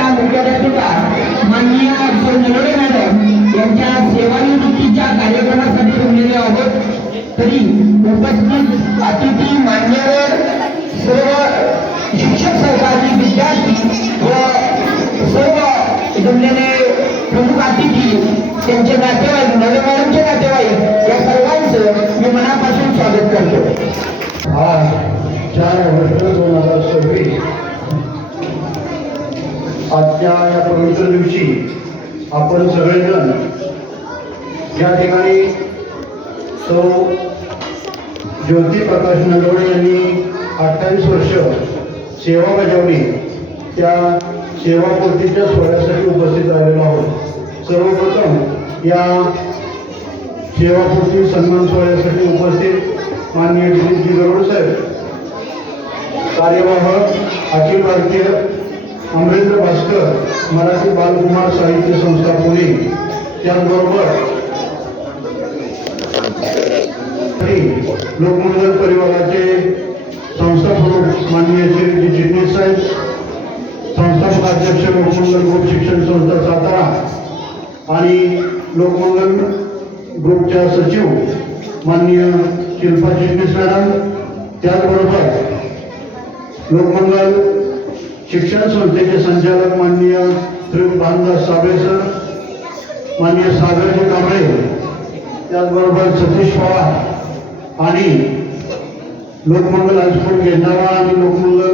विद्यालयाच्या मुख्याध्यापिका माननीय नलोडे मॅडम यांच्या सेवानिवृत्तीच्या कार्यक्रमासाठी जमलेले आहोत. तरी उपस्थित अतिथी मान्यवर सर्व शिक्षक सहकारी विद्यार्थी व सर्व जमलेले प्रमुख अतिथी त्यांचे नातेवाईक नलोडे मॅडमचे नातेवाईक या सर्वांचं मी मनापासून स्वागत करतो. आज 4 ऑगस्ट 2026 आजच्या या पवित्र दिवशी आपण सगळेजण या ठिकाणी सौ ज्योती प्रकाश नलोडे यांनी 28 वर्ष सेवा बजावली त्या सेवापूर्तीच्या सोहळ्यासाठी उपस्थित राहिलेलो आहोत. सर्वप्रथम या सेवापूर्ती सन्मान सोहळ्यासाठी उपस्थित माननीय दिलीपजी गरुड साहेब, कार्यवाह अखिल भारतीय अमरेंद्र भास्कर मराठी बालकुमार साहित्य संस्था पुणे, त्याचबरोबर लोकमंगल परिवाराचे संस्थापक माननीय श्री चिटणीस साहेब, संस्थापक अध्यक्ष लोकमंगल ग्रुप शिक्षण संस्था सातारा आणि लोकमंगल ग्रुपच्या सचिव माननीय शिल्पा चिटणीस मॅडम, त्याचबरोबर लोकमंगल शिक्षण संस्थेचे संचालक माननीय श्री भानदास साबळे सर, माननीय सागरजी कांबळे, त्याचबरोबर सतीश पवार आणि लोकमंगल हायस्कूल गेंडावा आणि लोकमंगल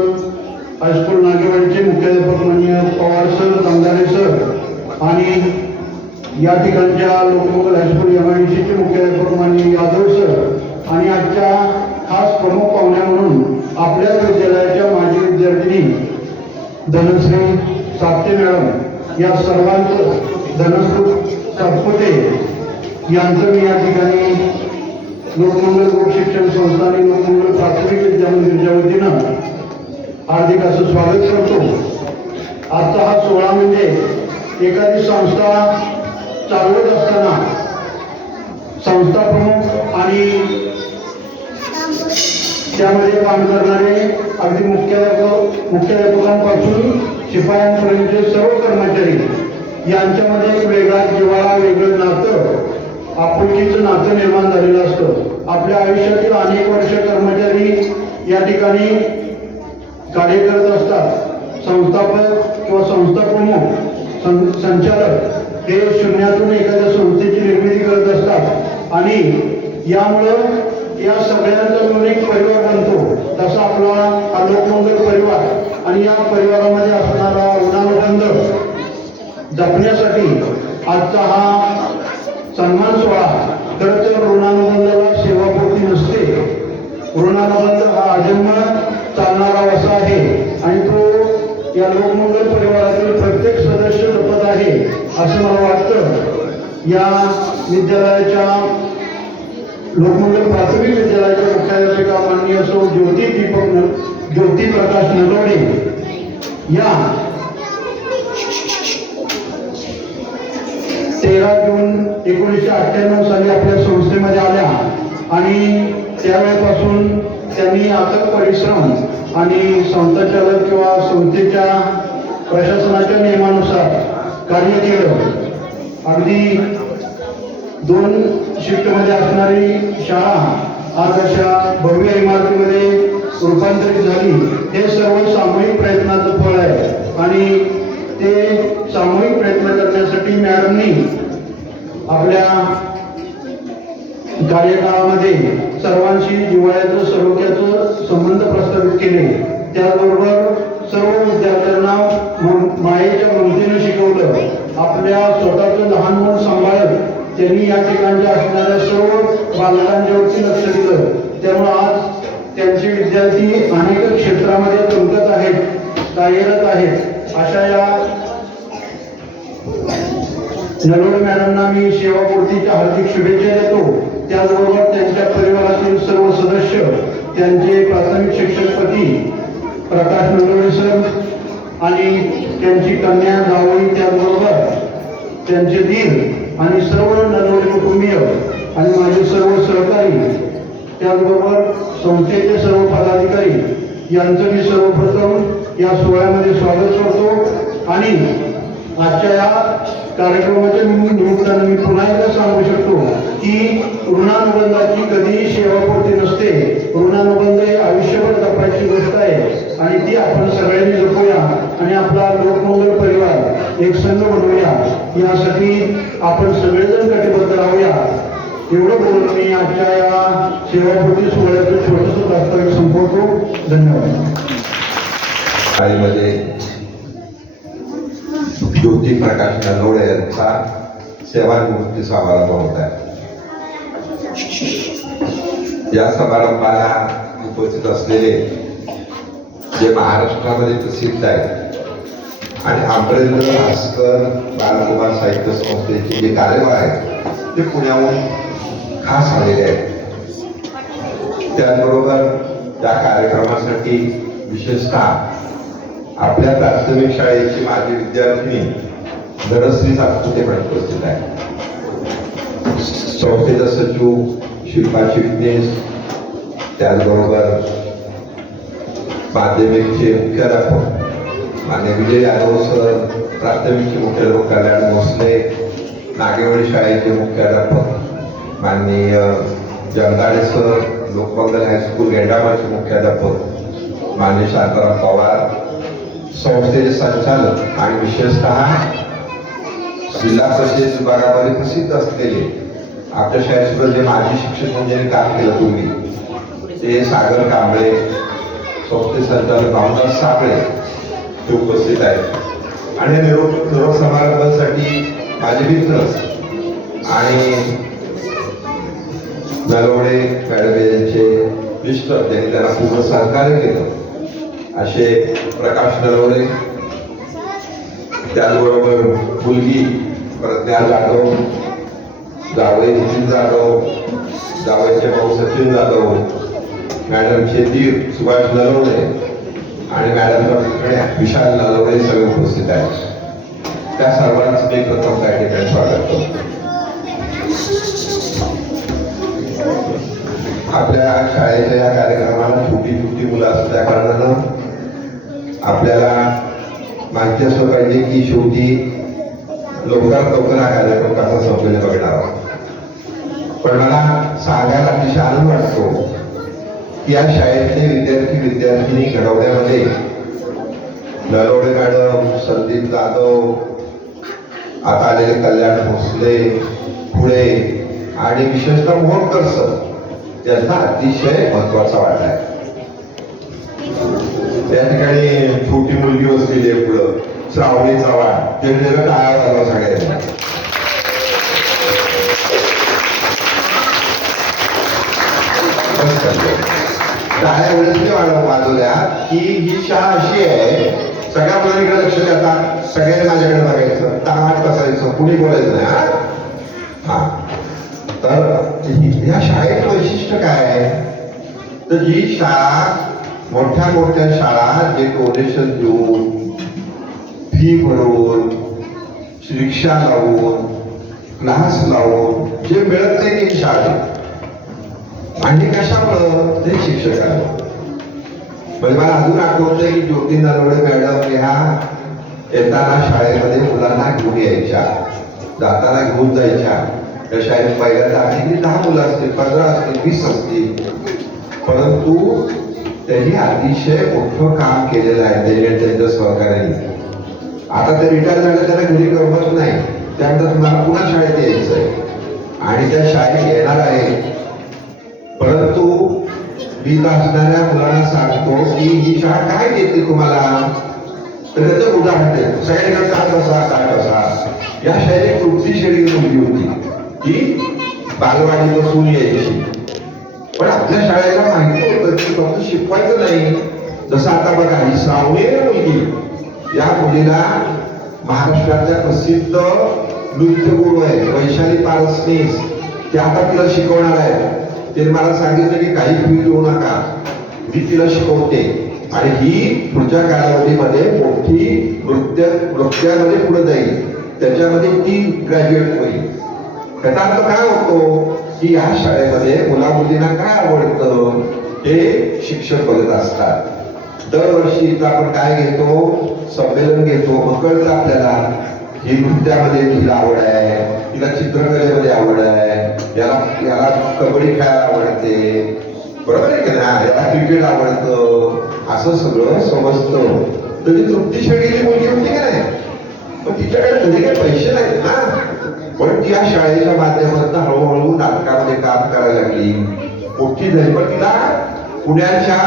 हायस्कूल नागेवाडीचे मुख्याध्यापक माननीय पवार सर, तांगारे सर आणि या ठिकाणच्या लोकमंगल हायस्कूल MIDCचे मुख्याध्यापक माननीय यादव सर आणि आजच्या खास प्रमुख पाहुण्या म्हणून आपल्या विद्यालयाच्या माजी विद्यार्थिनी धनश्री साप्ते मॅडम या सर्वांचं, धनश्री सातपुते यांचं मी या ठिकाणी लोकमंगल ग्रुप शिक्षण संस्था आणि लोकमंगल प्राथमिक विद्या मंदिरच्या वतीनं हार्दिक असं स्वागत करतो. आजचा हा सोहळा म्हणजे एखादी संस्था चालवत असताना संस्था प्रमुख आणि त्यामध्ये काम करणारे अगदी मुख्याध्यापकांपासून शिपायांपर्यंतचे सर्व कर्मचारी यांच्यामध्ये एक वेगळा जिव्हाळा, वेगळं नातं, आपुलकीचं नातं निर्माण झालेलं असतं. आपल्या आयुष्यातील अनेक वर्ष कर्मचारी या ठिकाणी कार्य करत असतात. संस्थापक किंवा संस्था प्रमुख, संचालक हे शून्यातून एखाद्या संस्थेची निर्मिती करत असतात आणि यामुळं या सगळ्यांचा मिळून एक परिवार बनतो. तसा आपला हा लोकमंगल परिवार आणि या परिवारामध्ये असणारा ऋणानुबंध जपण्यासाठी आजचा हा सन्मान सोहळा. खरं तर ऋणानुबंधाला सेवापूर्ती नसते. ऋणानुबंध हा अजन्म चालणारा वसा आहे आणि तो या लोकमंगल परिवारातील प्रत्येक सदस्य जपत आहे असं मला वाटतं. या विद्यालयाच्या लोकमंगल प्राथमिक विद्यालयाच्या मुख्याध्यापिका माननीय सौ ज्योती प्रकाश नलोडे या 13 जून 1998 साली आपल्या संस्थेमध्ये आल्या आणि त्यावेळेपासून त्यांनी अथक परिश्रम आणि संस्थाचालक किंवा संस्थेच्या प्रशासनाच्या नियमानुसार कार्य केलं. अगदी 2 शिफ्टमध्ये असणारी शाळा आज अशा भव्य इमारतीमध्ये रूपांतरित झाली. हे सर्व सामूहिक प्रयत्नाचं फळ आहे आणि ते सामूहिक प्रयत्न करण्यासाठी मॅडमनी आपल्या कार्यकाळामध्ये सर्वांशी जिव्हाळ्याचं, सलोख्याचं संबंध प्रस्थापित केले. त्याचबरोबर सर्व विद्यार्थ्यांना मायेच्या ममतेने शिकवलं. आपल्या स्वतःचं लहान मूल सांभाळत त्यांनी या ठिकाणच्या असणाऱ्या सर्व बालकांच्यावरती लक्ष दिलं. त्यामुळे आज त्यांचे विद्यार्थी अनेक क्षेत्रामध्ये चमकत आहेत, कार्यरत आहेत. अशा या नलोडे मॅडमना मी सेवापूर्तीच्या हार्दिक शुभेच्छा देतो. त्याचबरोबर त्यांच्या परिवारातील सर्व सदस्य, त्यांचे प्राथमिक शिक्षकपती प्रकाश नलोडे सर आणि त्यांची कन्या, जावई, त्याचबरोबर त्यांचे दीर आणि सर्व नलोडे कुटुंबीय आणि माझे सर्व सहकारी, त्याचबरोबर संस्थेचे सर्व पदाधिकारी यांचं मी सर्वप्रथम या सोहळ्यामध्ये स्वागत करतो आणि आजच्या या कार्यक्रमाच्या निमित्तानं मी पुन्हा एकदा सांगू शकतो की ऋणानुबंधाची कधीही सेवापूर्ती नसते. ऋणानुबंध हे आयुष्यभर जपायची गोष्ट आहे आणि ती आपण सगळ्यांनी जपूया आणि आपला लोकमंगल परिवार एक संघ बनवूया. यासाठी आपण सगळेजण कटिबद्ध राहूया. एवढं बोलून मी आजच्या या सेवापूर्ती सोहळ्याचं छोटंसं प्रास्ताविक संपवतो. धन्यवाद. शाळेमध्ये ज्योती प्रकाश नलोडे यांचा सेवानिवृत्ती समारंभ होत आहे. या समारंभाला उपस्थित असलेले जे महाराष्ट्रामध्ये प्रसिद्ध आहेत आणि अमरेंद्र भास्कर बालकुमार साहित्य संस्थेचे जे कार्यवाह आहेत ते पुण्याहून खास आलेले आहेत. त्याचबरोबर या कार्यक्रमासाठी विशेषतः आपल्या प्राथमिक शाळेची माजी विद्यार्थिनी धनश्री सातपुते पण उपस्थित आहे. संस्थेचा सचिव शिल्पा चिटणीस, त्याचबरोबर माध्यमिकचे मुख्याध्यापक मान्य विजय यादव सर, प्राथमिकचे मुख्याध्यापक कल्याण भोसले, नागेवाडी शाळेचे मुख्याध्यापक माननीय जगदाळे सर, लोकमंगल हायस्कूल गेंडामाचे मुख्याध्यापक माननीय शांताराम पवार, संस्थेचे संचालक आणि विशेषतः जिल्हा परिषद विभागामध्ये प्रसिद्ध असलेले आपल्या शाळेत सुद्धा जे माजी शिक्षक म्हणून ज्यांनी काम केलं पूर्वी ते सागर कांबळे, संस्थे संचालक रामदास साबळे ते उपस्थित आहेत. आणि निरोप समारंभासाठी माझे मित्र आणि नलवडे मॅडम यांचे मिस्टर त्यांनी त्यांना पूर्ण सहकार्य केलं असे प्रकाश नलवडे, त्याचबरोबर मुलगी प्रज्ञा जाधव, जावई नितीन जाधव, जावईचे भाऊ सचिन जाधव, मॅडमचे दीर सुभाष नलवडे आणि मॅडमचा पुतण्या विशाल नलवडे सगळे उपस्थित आहेत. त्या सर्वांचं मी प्रथम त्या ठिकाणी स्वागत करतो. आपल्या शाळेच्या या कार्यक्रमाला छोटी छोटी मुलं असल्या कारणानं आपल्याला माहिती असलं पाहिजे की शेवटी लवकरात लवकर हा कार्यक्रम कसा संपलेला बघणार आहोत. पण मला सांगायला अतिशय आनंद वाटतो की या शाळेतले विद्यार्थी घडवण्यामध्ये नलवडे मॅडम, संदीप जाधव, आता आलेले कल्याण भोसले, पुढे आणि विशेषतः मोहनकर सर यांचा अतिशय महत्वाचा वाटा आहे. त्या ठिकाणी छोटी मुलगी बसलेली आहे पुढं, श्रावणी चव्हाण, त्यांनी टाळा वाजवा सगळ्यांना. टाळ्या एवढ्यासाठी वाजवल्या की ही शाळा अशी आहे, सगळ्या मुलांकडे लक्ष देतात, सगळ्यांनी माझ्याकडे बघायचं, ताट बसायचं, कुणी बोलायचं नाही. हा तर या शाळेचं वैशिष्ट्य काय आहे तर ही शाळा मोठ्या मोठ्या शाळा जे डोनेशन देऊन, फी भरून, रिक्षा लावून, क्लास लावून जे मिळत नाही ती शाळा. आणि कशामुळं ते शिक्षकांना. म्हणजे मला अजून आठवतंय की ज्योती नलवडे मॅडम ह्या येताना शाळेमध्ये मुलांना घेऊन यायच्या, जाताना घेऊन जायच्या. त्या शाळेत पहिल्यांदा किती 10 मुलं असतील, 15 असतील, 20 असतील, परंतु त्यांनी अतिशय मोठं काम केलेलं आहे त्यांच्या सहकार्याने. आता ते रिटायर झाले, त्यांना घरी करमत नाही, त्यानंतर तुम्हाला पुन्हा शाळेत यायचंय आणि त्या शाळेत येणार आहे. परंतु मी असणाऱ्या मुलांना सांगतो की ही शाळा काय देते तुम्हाला, तर त्याचं उदाहरण देतो. सगळ्यांना काय कसा या शाळेत कृती शेळी मुलगी होती ती बालवाडी बसून यायची. पण आपल्या शाळेला माहिती होतं की फक्त शिकवायचं नाही. जसं आता बघा ही श्रावणी मुलगी, या मुलीला महाराष्ट्रातल्या प्रसिद्ध नृत्यगुरू आहे वैशाली पारसनीस, ते आता तिला शिकवणार आहे. ते मला सांगितलं की काही फी देऊ नका, मी तिला शिकवते आणि ही पुढच्या कालावधीमध्ये मोठी नृत्यामध्ये पुढे जाईल, त्याच्यामध्ये ती ग्रॅज्युएट होईल. त्याचा अर्थ काय होतो की या शाळेमध्ये मुला मुलींना काय आवडतं हे शिक्षक बघत असतात. दरवर्षी आपण काय घेतो, संमेलन घेतो, मग कळतं आपल्याला ही नृत्यामध्ये तिला आवड आहे, तिला चित्रकलेमध्ये आवड आहे, याला याला कबड्डी खेळायला आवडते, बरोबर आहे की नाही, याला क्रिकेट आवडतं, असं सगळं समजतं. तर ती तृप्ती शेळकेची मुलगी होती की नाही, पण तिच्याकडे घरी काही पैसे नाहीत ना, पण ती या शाळेच्या माध्यमातून हळूहळू नाटकामध्ये काम करायला लागली, मोठी झाली. पण तिला पुण्याच्या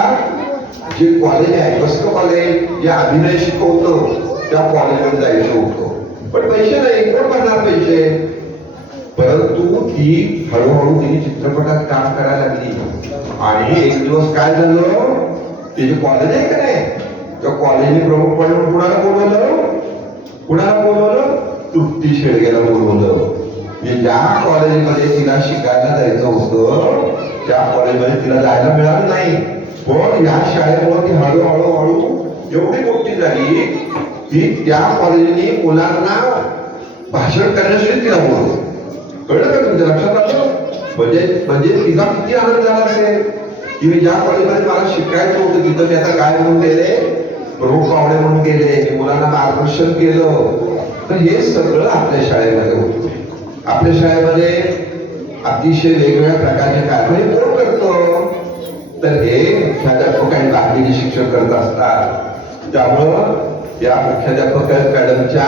जे कॉलेज आहे, मस्त कॉलेज जे अभिनय शिकवतं त्या कॉलेजमध्ये जायचं होतं, पण पैसे नाही, कोण भरणार पैसे. परंतु ती हळूहळू तिने चित्रपटात काम करायला लागली. आणि एक दिवस काय झालं, ते जे कॉलेज आहे का नाही, त्या कॉलेजने प्रमुख म्हणून कुणाला बोलवलं, तृप्ती शेळकेला बोलवलं. म्हणजे ज्या कॉलेजमध्ये तिला शिकायला जायचं होतं त्या कॉलेजमध्ये तिला जायला मिळालं नाही. पण या शाळेमुळे ती हळूहळू एवढी मोठी झाली की त्या कॉलेजने मुलांना भाषण करण्यासाठी तिला बोलवलं. कळलं का तुमच्या लक्षात आलं? म्हणजे तिला किती आनंद झाला असेल की मी ज्या कॉलेजमध्ये मला शिकायचं होतं तिथं मी आता काय म्हणून गेले, प्रमुख पाहुणे म्हणून गेले, मी मुलांना मार्गदर्शन केलं. तर हे सगळं आपल्या शाळेमध्ये होतं. आपल्या शाळेमध्ये अतिशय वेगवेगळ्या प्रकारचे कार्यक्रम कोण करतो, तर हे मुख्याध्यापक आणि बाकीचे शिक्षक करत असतात. त्यामुळं या मुख्याध्यापक मॅडमच्या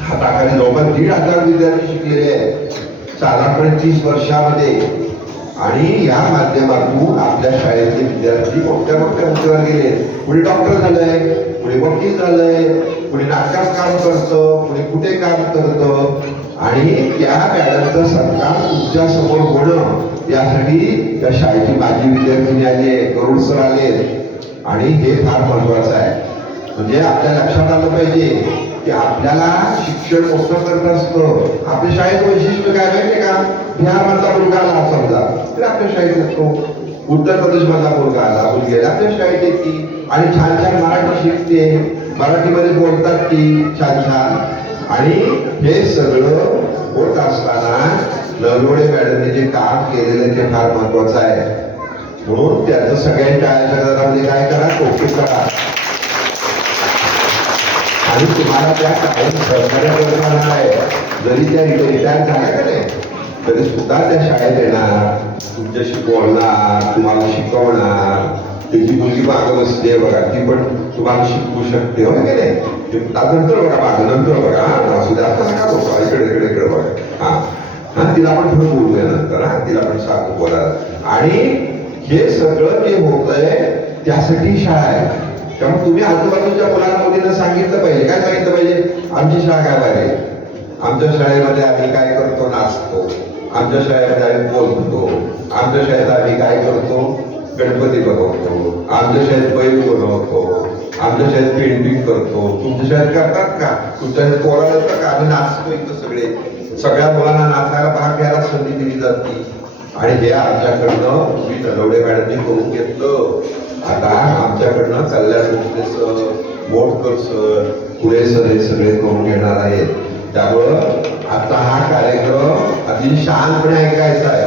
हाताखाली जवळपास 1,500 विद्यार्थी शिकलेले आहेत साधारणपणे 30 वर्षामध्ये. आणि या माध्यमातून आपल्या शाळेतले विद्यार्थी मोठ्या हुद्द्यावर गेले. कुणी डॉक्टर झालंय, कुणी वकील झालंय, कुणी नाटकात काम करतं, कुणी कुठे काम करतं. आणि त्या मॅडमचं सत्कार तुमच्या समोर होणं यासाठी त्या शाळेची माजी विद्यार्थिनी आली, गरुड सर आले. आणि हे फार महत्वाचं आहे. म्हणजे आपल्या लक्षात आलं पाहिजे की आपल्याला शिक्षण मोठं करत असतं. आपल्या शाळेत वैशिष्ट्य काय माहितीये का, बिहार मधला मुलगा आला समजा तर आपल्या शाळेत येतो, उत्तर प्रदेश मधला मुलगा आला मुलगी आला आपल्या शाळेत येते आणि छान छान मराठी शिकते, मराठीमध्ये बोलतात ती छान छान. आणि हे सगळं होत असताना नलवडे मॅडमने जे काम केलेलं ते फार महत्वाचं आहे. म्हणून त्याचं सगळ्यांच्या आयुष्यामध्ये काय करा, कौतुक करा. आणि तुम्हाला त्या शाळेत सहकार्य करणार आहे. जरी त्या रिटायर झाल्या का नाही तरी सुद्धा त्या शाळेत येणार, तुमच्याशी बोलणार, तुम्हाला शिकवणार. त्याची मुलगी मागं बसली आहे बघा, ती पण तुम्हाला शिकवू शकते, हो की नाही. नंतर बघा, मागं नंतर बघा, असू द्या आता नका बघा, इकडे बघा. हा तिला पण थोडं बोलूया नंतर, हा तिला पण सांगू बोला. आणि हे सगळं जे होतंय त्यासाठी शाळा आहे. त्यामुळे तुम्ही आजूबाजूच्या मुलांना मुलींना सांगितलं पाहिजे. काय सांगितलं पाहिजे, आमची शाळा काय पाहिजे, आमच्या शाळेमध्ये आम्ही काय करतो, नाचतो, आमच्या शाळेमध्ये आम्ही बोलतो, आमच्या शाळेत आम्ही काय करतो, गणपती बनवतो, आमच्या शाळेत बैल बनवतो, आमच्या शाळेत पेंटिंग करतो. तुमच्या शाळेत करतात का, तुमच्या शाळेत पोराला येतं का, आम्ही नाचतो इथं सगळे, सगळ्या मुलांना नाचायला भाग घ्यायला संधी दिली जाते. आणि हे आमच्याकडनं तुम्ही नलवडे मॅडमने करून घेतलं. आता आमच्याकडनं कल्याण भोसले सर, मोटकर सर, पुढे सर हे सगळे करून घेणार आहेत. त्यामुळं आता हा कार्यक्रम अगदी शांतपणे ऐकायचा आहे.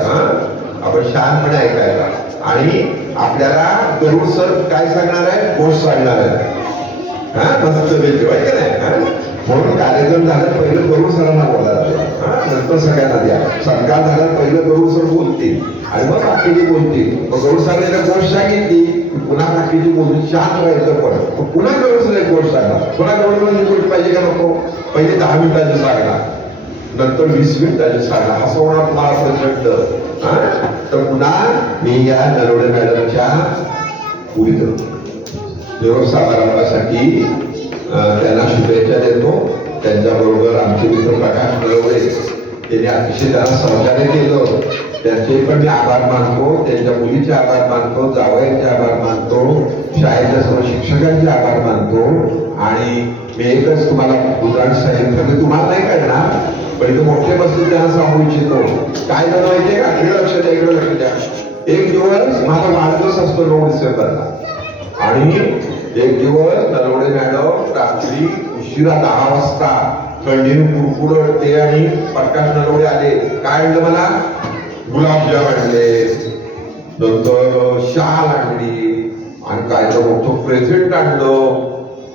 आपण शांतपणे ऐकायचा. आणि आपल्याला गरुड सर काय सांगणार आहे, गोष्ट सांगणार आहे. मस्त वेगळी आहे का नाही. म्हणून कार्यक्रम झाला पहिलं गरुड सरांना बोलायला, नंतर सगळ्यांना द्या. सत्कार झाला पहिलं गरुड सर बोलतील आणि मग बाकीची बोलतील. मग गरुड सरांनी गोष्ट सांगितली पुन्हा बाकीची बोलून शांत राहायचं. पण पुन्हा गरुड सर एक गोष्ट सांगा, पुन्हा गरुड सर गोष्ट पाहिजे का नको, पहिले 10 मिनिटाची सांगणार, नंतर 20 मिनिटाची सांगणार, असं होणार तुम्हाला प्रचंड. तर पुन्हा मी या नलवडे मॅडमच्या पुढे निरोप समारंभासाठी त्यांना शुभेच्छा देतो. त्यांच्याबरोबर आमचे मित्र प्रकाश नलवडे त्यांनी अतिशय त्यांना सहकार्य केलं, त्यांचे पण मी आभार मानतो, त्यांच्या मुलीचे आभार मानतो, जावयाचे आभार मानतो, शाळेच्या सर्व शिक्षकांचे आभार मानतो. आणि मी एकच तुम्हाला उदाहरण सांगितलं, तुम्हाला नाही कळणार पण इथे मोठे बसतील त्यांना सांगू इच्छितो. काय झालं माहितीये का, इकडे लक्ष द्या, इकडे लक्ष द्या. एक दिवस माझा वाढदिवस असतो 9 डिसेंबरला आणि एक दिवस नलवडे मॅडम रात्री उशिरा 10 वाजता थंडीने कुडकुडते आणि प्रकाश नलवडे आले. काय आणलं मला, गुलाबजाम आणले, नंतर शाल आणली आणि काय तर मोठं प्रेझेंट आणलं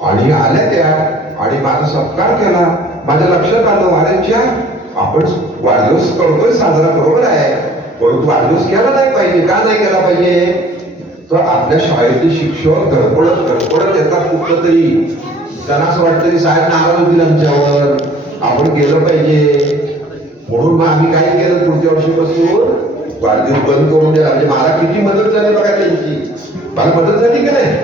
आणि आल्या त्या आणि माझा सत्कार केला. माझ्या लक्षात आलं वाऱ्यांच्या आपण वाढदिवस करतोय साजरा, बरोबर आहे, परंतु वाढदिवस केला नाही पाहिजे. का नाही केला पाहिजे? तर आपल्या शाळेतले शिक्षक धडपडत येतात कुठलं तरी, त्यांना असं वाटतं की साहेब नाराज होतील आमच्यावर, आपण केलं पाहिजे. म्हणून मग आम्ही काय केलं, पुढच्या वर्षीपासून वाढदिवस बंद करून दिला. म्हणजे मला किती मदत झाली बघा त्यांची, मला मदत झाली की नाही.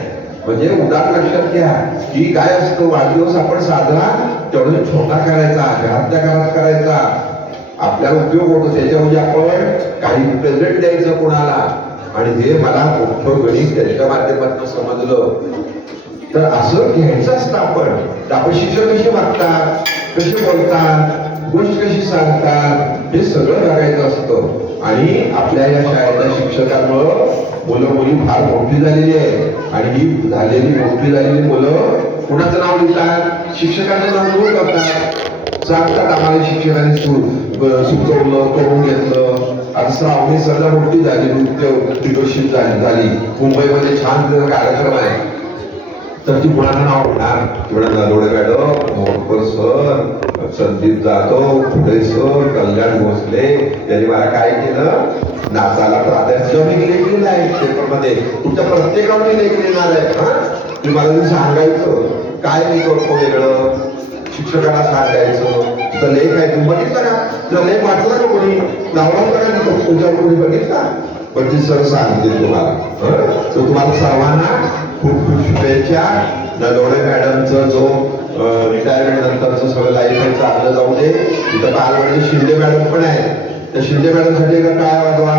म्हणजे उदाहरण लक्षात घ्या की काय असतं, वाढदिवस आपण साजरा तेवढा छोटा करायचा, घरातल्या घरात करायचा, आपल्याला उपयोग होतो त्याच्यामध्ये. आपण काही प्रेझेंट द्यायचं कोणाला, आणि हे मला मोठं गणित त्याच्या माध्यमातून समजलं. तर असं घ्यायचं असतं आपण. तर आपण शिक्षक कसे वागतात, कसे बोलतात, गोष्ट कशी सांगतात, हे सगळं बघायचं असतं. आणि आपल्या या शाळेच्या शिक्षकांमुळं मुलं मुली फार मोठी झालेली आहे. आणि ही मोठी झालेली मुलं कुणाचं नाव लिहितात, शिक्षकांचं नाव लिहून करतात, सांगतात आम्हाला शिक्षकांनी सुचवलं, करून घेतलं. आता श्रावणी सध्या मोठी झाली, नृत्य विकसित झाली, मुंबईमध्ये छान कार्यक्रम आहे. तर ती मुलांना नाव होणार, तेवढ्या नलोडे मॅडम, मोरकर सर, संदीप जाधव, फुले सर, कल्याण भोसले यांनी मला काय केलं, नाचाला प्राधान्य मी लिहिलेलं आहे पेपरमध्ये. तुमच्या प्रत्येकाने लेख लिहिणार आहे. हा, तुम्ही मला सांगायचं काय मी करतो वेगळं, शिक्षकांना सांगायचं. तुझा लेख आहे, तुम्ही बघितला का, तुझा लेख वाचला का कोणी, लावला का तुझ्यावर कोणी बघितला, पण ती सर सांगतील तुम्हाला. तर तुम्हाला सर्वांना खूप खूप शुभेच्छा. नलोडे मॅडमचं जो रिटायरमेंट नंतरचं सगळं लाईफ आहे चांगलं जाऊ दे. तिथं बालवाडी शिंदे मॅडम पण आहे, त्या शिंदे मॅडमसाठी एकदा काय वाजवा.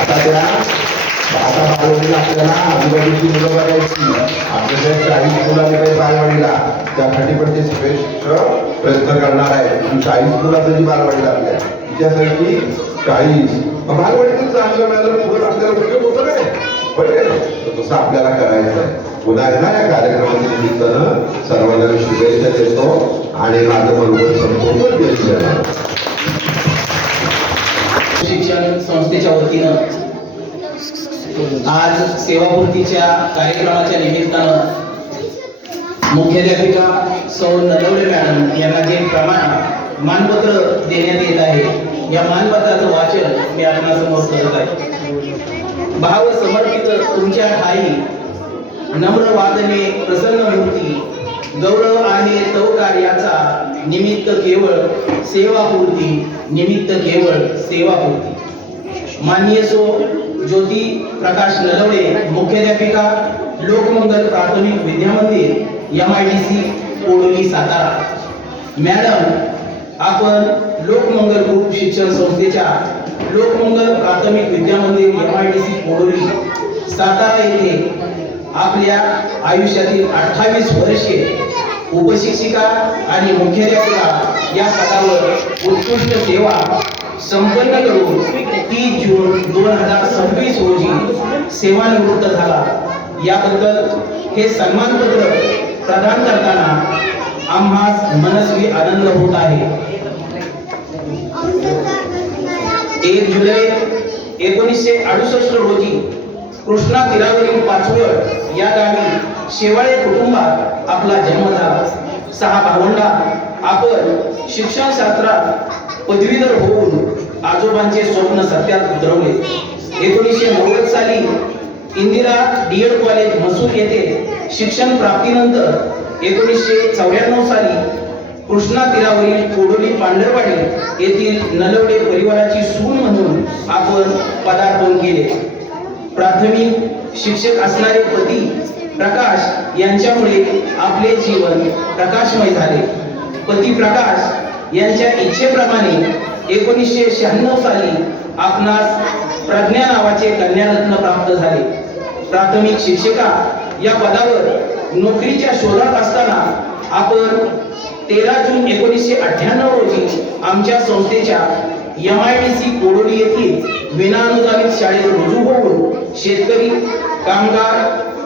आता बालवाडीला आपल्याला आजूबाजूची मुलं बघायची, आपल्याला 40 मुलं काही बालवाडीला, त्यासाठी पण ते सगळे शिक्षक प्रयत्न करणार आहे. 40 मुलाचं जी बालवाडीला आपल्या तिच्यासाठी 40 बालवाडीतून चांगलं मिळालं पुढे आपल्याला उपयोग होतं काय, बरोबर. तसं आपल्याला करायचं आहे. पुन्हा एकदा या कार्यक्रमाच्या निमित्तानं सर्वांना शुभेच्छा देतो आणि माझं मनोगत संपूर्ण केलं. शिक्षण संस्थेच्या वतीनं आज सेवापूर्तीच्या कार्यक्रमाच्या निमित्तानं मुख्याध्यापिका सौ नलवडे मॅडम यांना जे मानपत्र देण्यात येत आहे, या मानपत्राचं वाचन मी आपणासमोर करत आहे. भाव समर्पित तुमच्या ठाई नम्र वादने प्रसन्न मूर्ती, गौरव आहे तो कार्याचा निमित्त केवळ सेवापूर्ती, निमित्त केवळ सेवापूर्ती. माननीय सो ज्योती प्रकाश नलवडे, मुख्याध्यापिका, लोकमंगल प्राथमिक विद्यामंदिर, MIDC कोडोली, सातारा. मॅडम, आपण लोकमंगल ग्रुप शिक्षण संस्थेच्या लोकमंगल प्राथमिक विद्यामंदिर MIDC कोडोली, सातारा येथे आपल्या आयुष्यातील 28 वर्षे उपशिक्षिका आणि मुख्याध्यापिका या पदावर उत्कृष्ट सेवा संपन्न करून 30 जून 2026 रोजी सेवानिवृत्त झाला. याबद्दल हे सन्मानपत्र प्रदान करताना आम्हास मनस्वी आनंद होत आहे. 1 जुलै 1968 रोजी कृष्णा तीरावरील पाचवड या गावी शेवाळे कुटुंबात आपला जन्म झाला. 6 भावंडा आपण शिक्षणशास्त्रात पदवीधर होऊन आजोबांचे स्वप्न सत्यात उतरवले. 1990 साली इंदिरा DED कॉलेज मसूर येथे शिक्षण प्राप्तीनंतर 1994 साली कृष्णा तीरावरील कोडोली पांढरवाडी येथील नलवडे परिवाराची सून म्हणून आपण पदार्पण केले. प्राथमिक शिक्षक असणारे पती प्रकाश यांच्यामुळे आपले जीवन प्रकाशमय झाले. पती प्रकाश यांच्या इच्छेप्रमाणे 1996 साली आपणास प्रज्ञा नावाचे कन्यारत्न प्राप्त झाले. प्राथमिक शिक्षिका या पदावर नोकरीच्या शोधात असताना आपण 13 जून 1998 रोजी आमच्या संस्थेच्या MIDC कोडोली येथील विनाअनुदानित शाळेत रुजू होऊन शेतकरी, कामगार,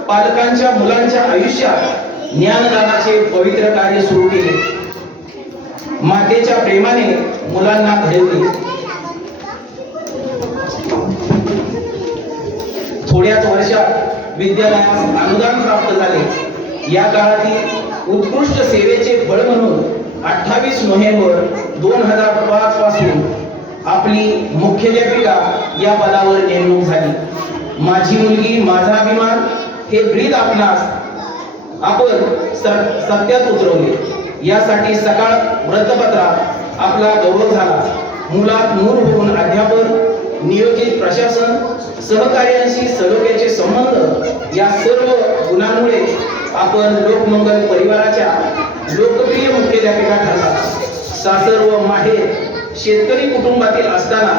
पालकांच्या मुलांच्या आयुष्यात ज्ञानदानाचे पवित्र कार्य सुरू केले. मातेच्या प्रेमाने मुलांना घडवले. थोड्याच वर्षात विद्यालयास अनुदान प्राप्त झाले. या काळातील उत्कृष्ट सेवेचे फळ म्हणून 28 नोव्हेंबर 2005 पासून आपली मुख्याध्यापिका या पदावर नेमणूक झाली. माझी मुलगी माझा अभिमान हे ब्रीद आपणास आपण सत्यात उतरवले. यासाठी सकाळ वृत्तपत्रात आपला गौरव झाला. मुलात मूळ होऊन अध्यापन, नियोजित प्रशासन, सहकार्यांशी सलोख्याचे संबंध या सर्व गुणांमुळे आपण लोकमंगल परिवाराच्या लोकप्रिय मुख्याध्यापिका ठरला. सासर व माहेर शेतकरी कुटुंबातील असताना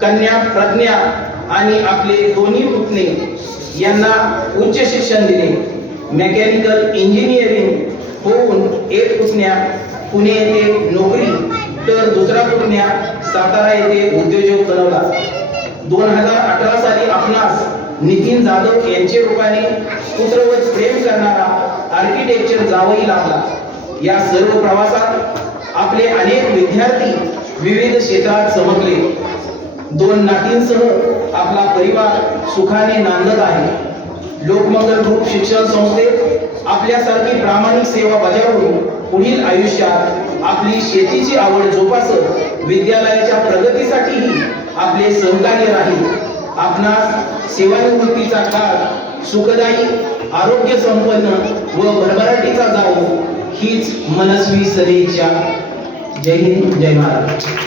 कन्या प्रज्ञा आणि आपले दोन्ही पुतणे यांना उच्च शिक्षण दिले. मेकॅनिकल इंजिनिअरिंग होऊन एक पुतण्या पुणे येथे नोकरी तर दुसरा पुतण्या सातारा येथे उद्योजक बनवला. 2018 साली आपणास नितीन जाधव यांचे रूपाने पुत्रवत प्रेम करणारा आर्किटेक्चर जावई लाभला. या सर्व प्रवासात आपले अनेक विद्यार्थी विविध क्षेत्रात चमकले. 2 नातींसह आपला परिवार सुखाने नांदत आहे. लोकमंगल ग्रुप शिक्षण संस्थेत आपल्यासारखी प्रामाणिक सेवा बजावून पुढील आयुष्यात आपली शेतीची आवड जोपासत विद्यालयाच्या प्रगतीसाठीही आपले सहकार्य राहील. आपणास सेवानिवृत्तीचा काळ सुखदायी, आरोग्य संपन्न व भरभराटीचा जावो हीच मनस्वी सदिच्छा. जय हिंद, जय महाराष्ट्र.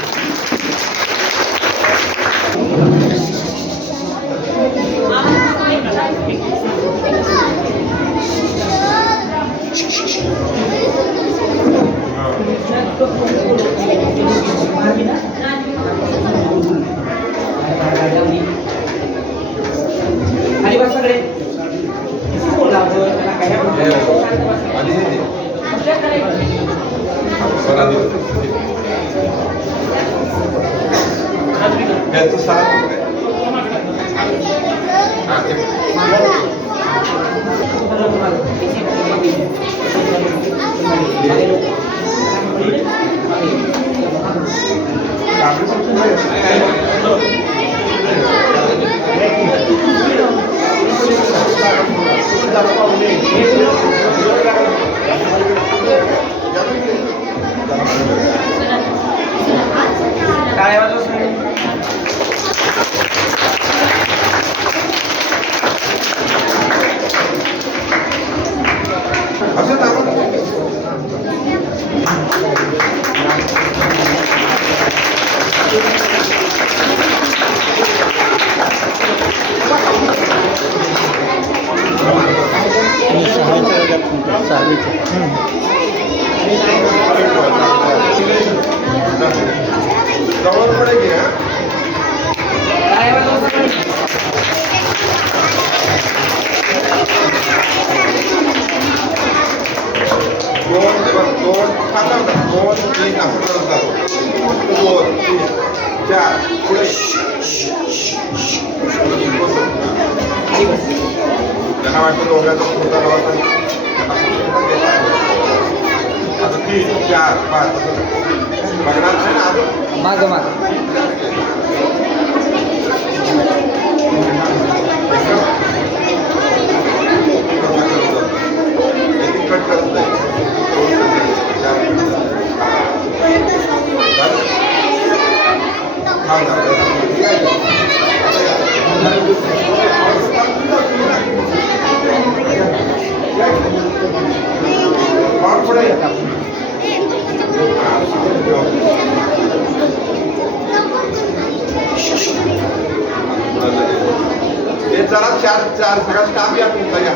चार सगळा स्टाफ या तुमचा या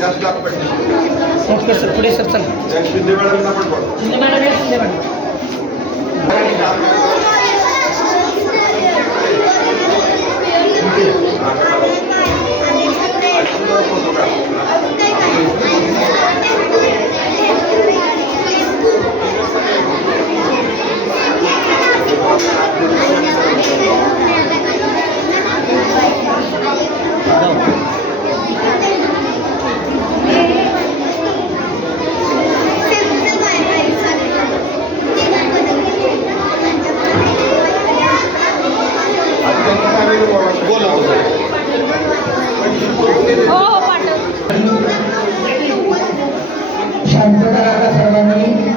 जास्त पुढे सर चल शिंदे मॅडमना पण बोल. शांतता राखा सर्वांनी.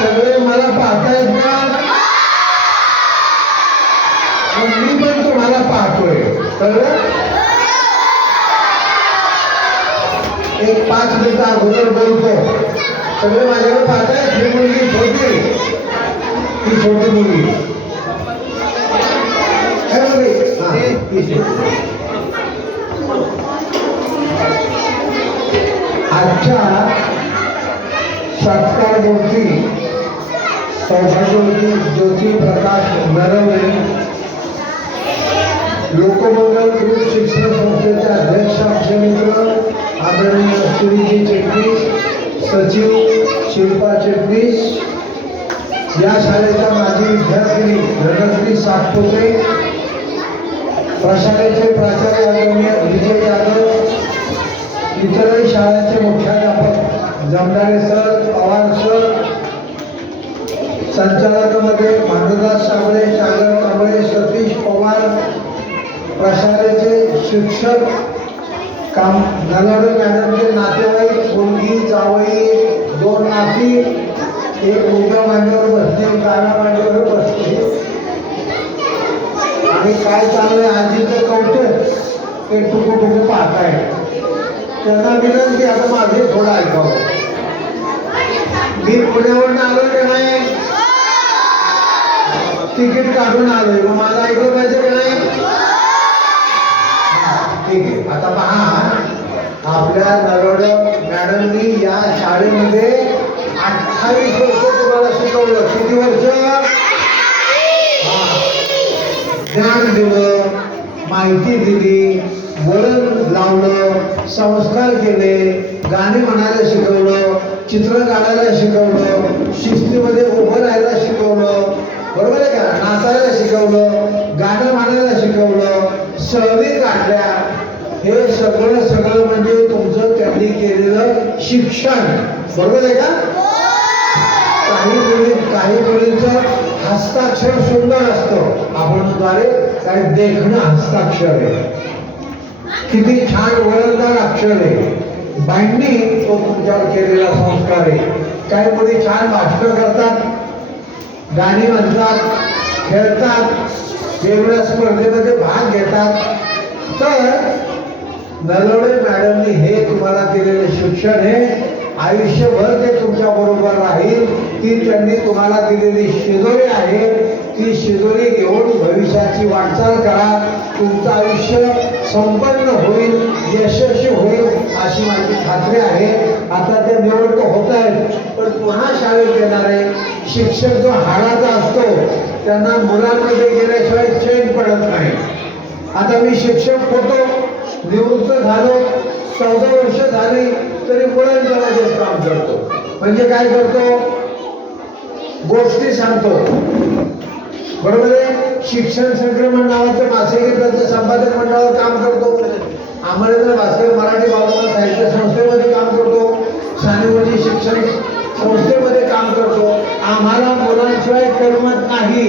सगळे मला पाहतायत ना, मी पण तुम्हाला पाहतोय. कळलं? एक 5 मिनिटं अगोदर बोलतो. सगळे माझ्याकडे पाहतायत. ही मुलगी छोटी, ती छोटी मुलगी आजच्या सत्कार मूर्ती सौभाग्यवती ज्योती प्रकाश नरवणे, लोकमंगल ग्रुप शिक्षण संस्थेचे अध्यक्ष आमचे मित्र आदरणीय सुनीजी चिटणीस, सचिव शिल्पा चिटणीस, या शाळेच्या माजी विद्यार्थिनी धनश्री सातपुते, प्रशालेचे प्राचार्य आदरणीय विजय यादव, इतरही शाळेचे मुख्याध्यापक जमदारे सर, पवार सर, संचालकामध्ये माधवदास साबळे, सागर कांबळे, सतीश पवार, प्रशालेचे शिक्षक, नलवडे मॅडमचे नातेवाईक, मुलगी, जावई, 2 नाती, एक उभ्या मांडीवर बसते, काळ्या मांडीवर बसते. आणि काय चाललंय आजीचं कौतुक ते टुकू पाहताय. त्यांना विनंती, आता माझे थोडं ऐकावं. मी पुण्यावरून आलो की नाही, तिकीट काढून आलोय, मग माझं ऐकलं पाहिजे की नाही? आता पहा आपल्या नरवडे मॅडमनी या शाळेमध्ये 28 वर्ष तुम्हाला शिकवलं. किती वर्ष? ज्ञान दिलं, माहिती दिली, वळण लावलं, संस्कार केले, गाणी म्हणायला शिकवलं, चित्र काढायला शिकवलं, शिस्तीमध्ये उभं राहायला शिकवलं, बरोबर आहे का? नाचायला शिकवलं, गाणं म्हणायला शिकवलं, सहली काढल्या. हे सगळं म्हणजे तुमचं त्यांनी केलेलं शिक्षण, बरोबर आहे का? काही मुलींचं हस्ताक्षर सुंदर असतं, आपण द्वारे काय देखणं हस्ताक्षर आहे, किती छान वळणदार अक्षर आहे, बाईंनी तो तुमच्यावर केलेला संस्कार आहे. काही मुली छान भाषण करतात, गाणी म्हणतात, खेळतात, वेगवेगळ्या स्पर्धेमध्ये भाग घेतात. तर नलवडे मॅडमनी हे तुम्हाला दिलेले शिक्षण हे आयुष्यभर ते तुमच्या बरोबर राहील. ती त्यांनी तुम्हाला दिलेली शिदोरी आहे, ती शिदोरी घेऊन भविष्याची वाटचाल करा. तुमचं आयुष्य संपन्न होईल, यशस्वी होईल अशी माझी खात्री आहे. आता ते निवडणूक होत आहेत, पण पुन्हा शाळेत येणारे शिक्षक जो हाडाचा असतो त्यांना मुलांमध्ये गेल्याशिवाय चैन पडत नाही. आता मी शिक्षक होतो, निवृत्त झालो, 14 वर्ष झाली तरी मुलांच्या मध्येच काम करतो. म्हणजे काय करतो? गोष्टी सांगतो, बरोबर आहे. शिक्षण संक्रमण नावाचं मासिक संपादक मंडळावर काम करतो. अमरेंद्र भास्कर मराठी बालभाषा साहित्य संस्थेमध्ये काम करतो. सानेगुरुजी शिक्षण संस्थेमध्ये काम करतो. आम्हाला मुलांशिवाय करमत नाही.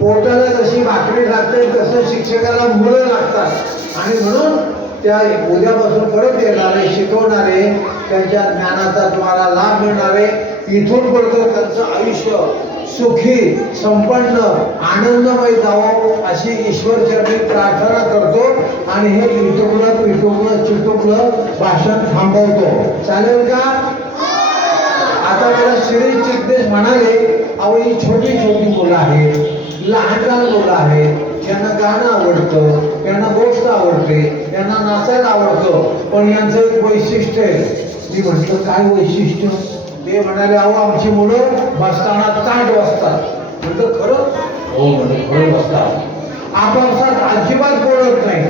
पोटाला जशी भाकरी लागते तसं शिक्षकाला मुलं लागतात आणि म्हणून त्या उद्यापासून परत येणारे शिकवणारे, त्यांच्या ज्ञानाचा तुम्हाला लाभ मिळणारे, इथून परत त्यांचं आयुष्य सुखी, संपन्न, आनंदमय जावं अशी ईश्वरचरणी प्रार्थना करतो आणि हे चिटुकलं भाषण थांबवतो. चालेल का? आता मला शिरीष चिटणीस म्हणाले, अहो ही छोटी मुलं आहेत, लहान मुलं आहेत, त्यांना गाणं आवडतं, त्यांना गोष्ट आवडते, त्यांना नाचायला आवडतं, पण यांचं एक वैशिष्ट्य आहे. मी म्हटलं काय वैशिष्ट्य? ते म्हणाले, अहो आमची मुलं बसताना ताट बसतात. म्हटलं खरं? हो म्हणे, खरं बसतात. आपापसात अजिबात बोलत नाही.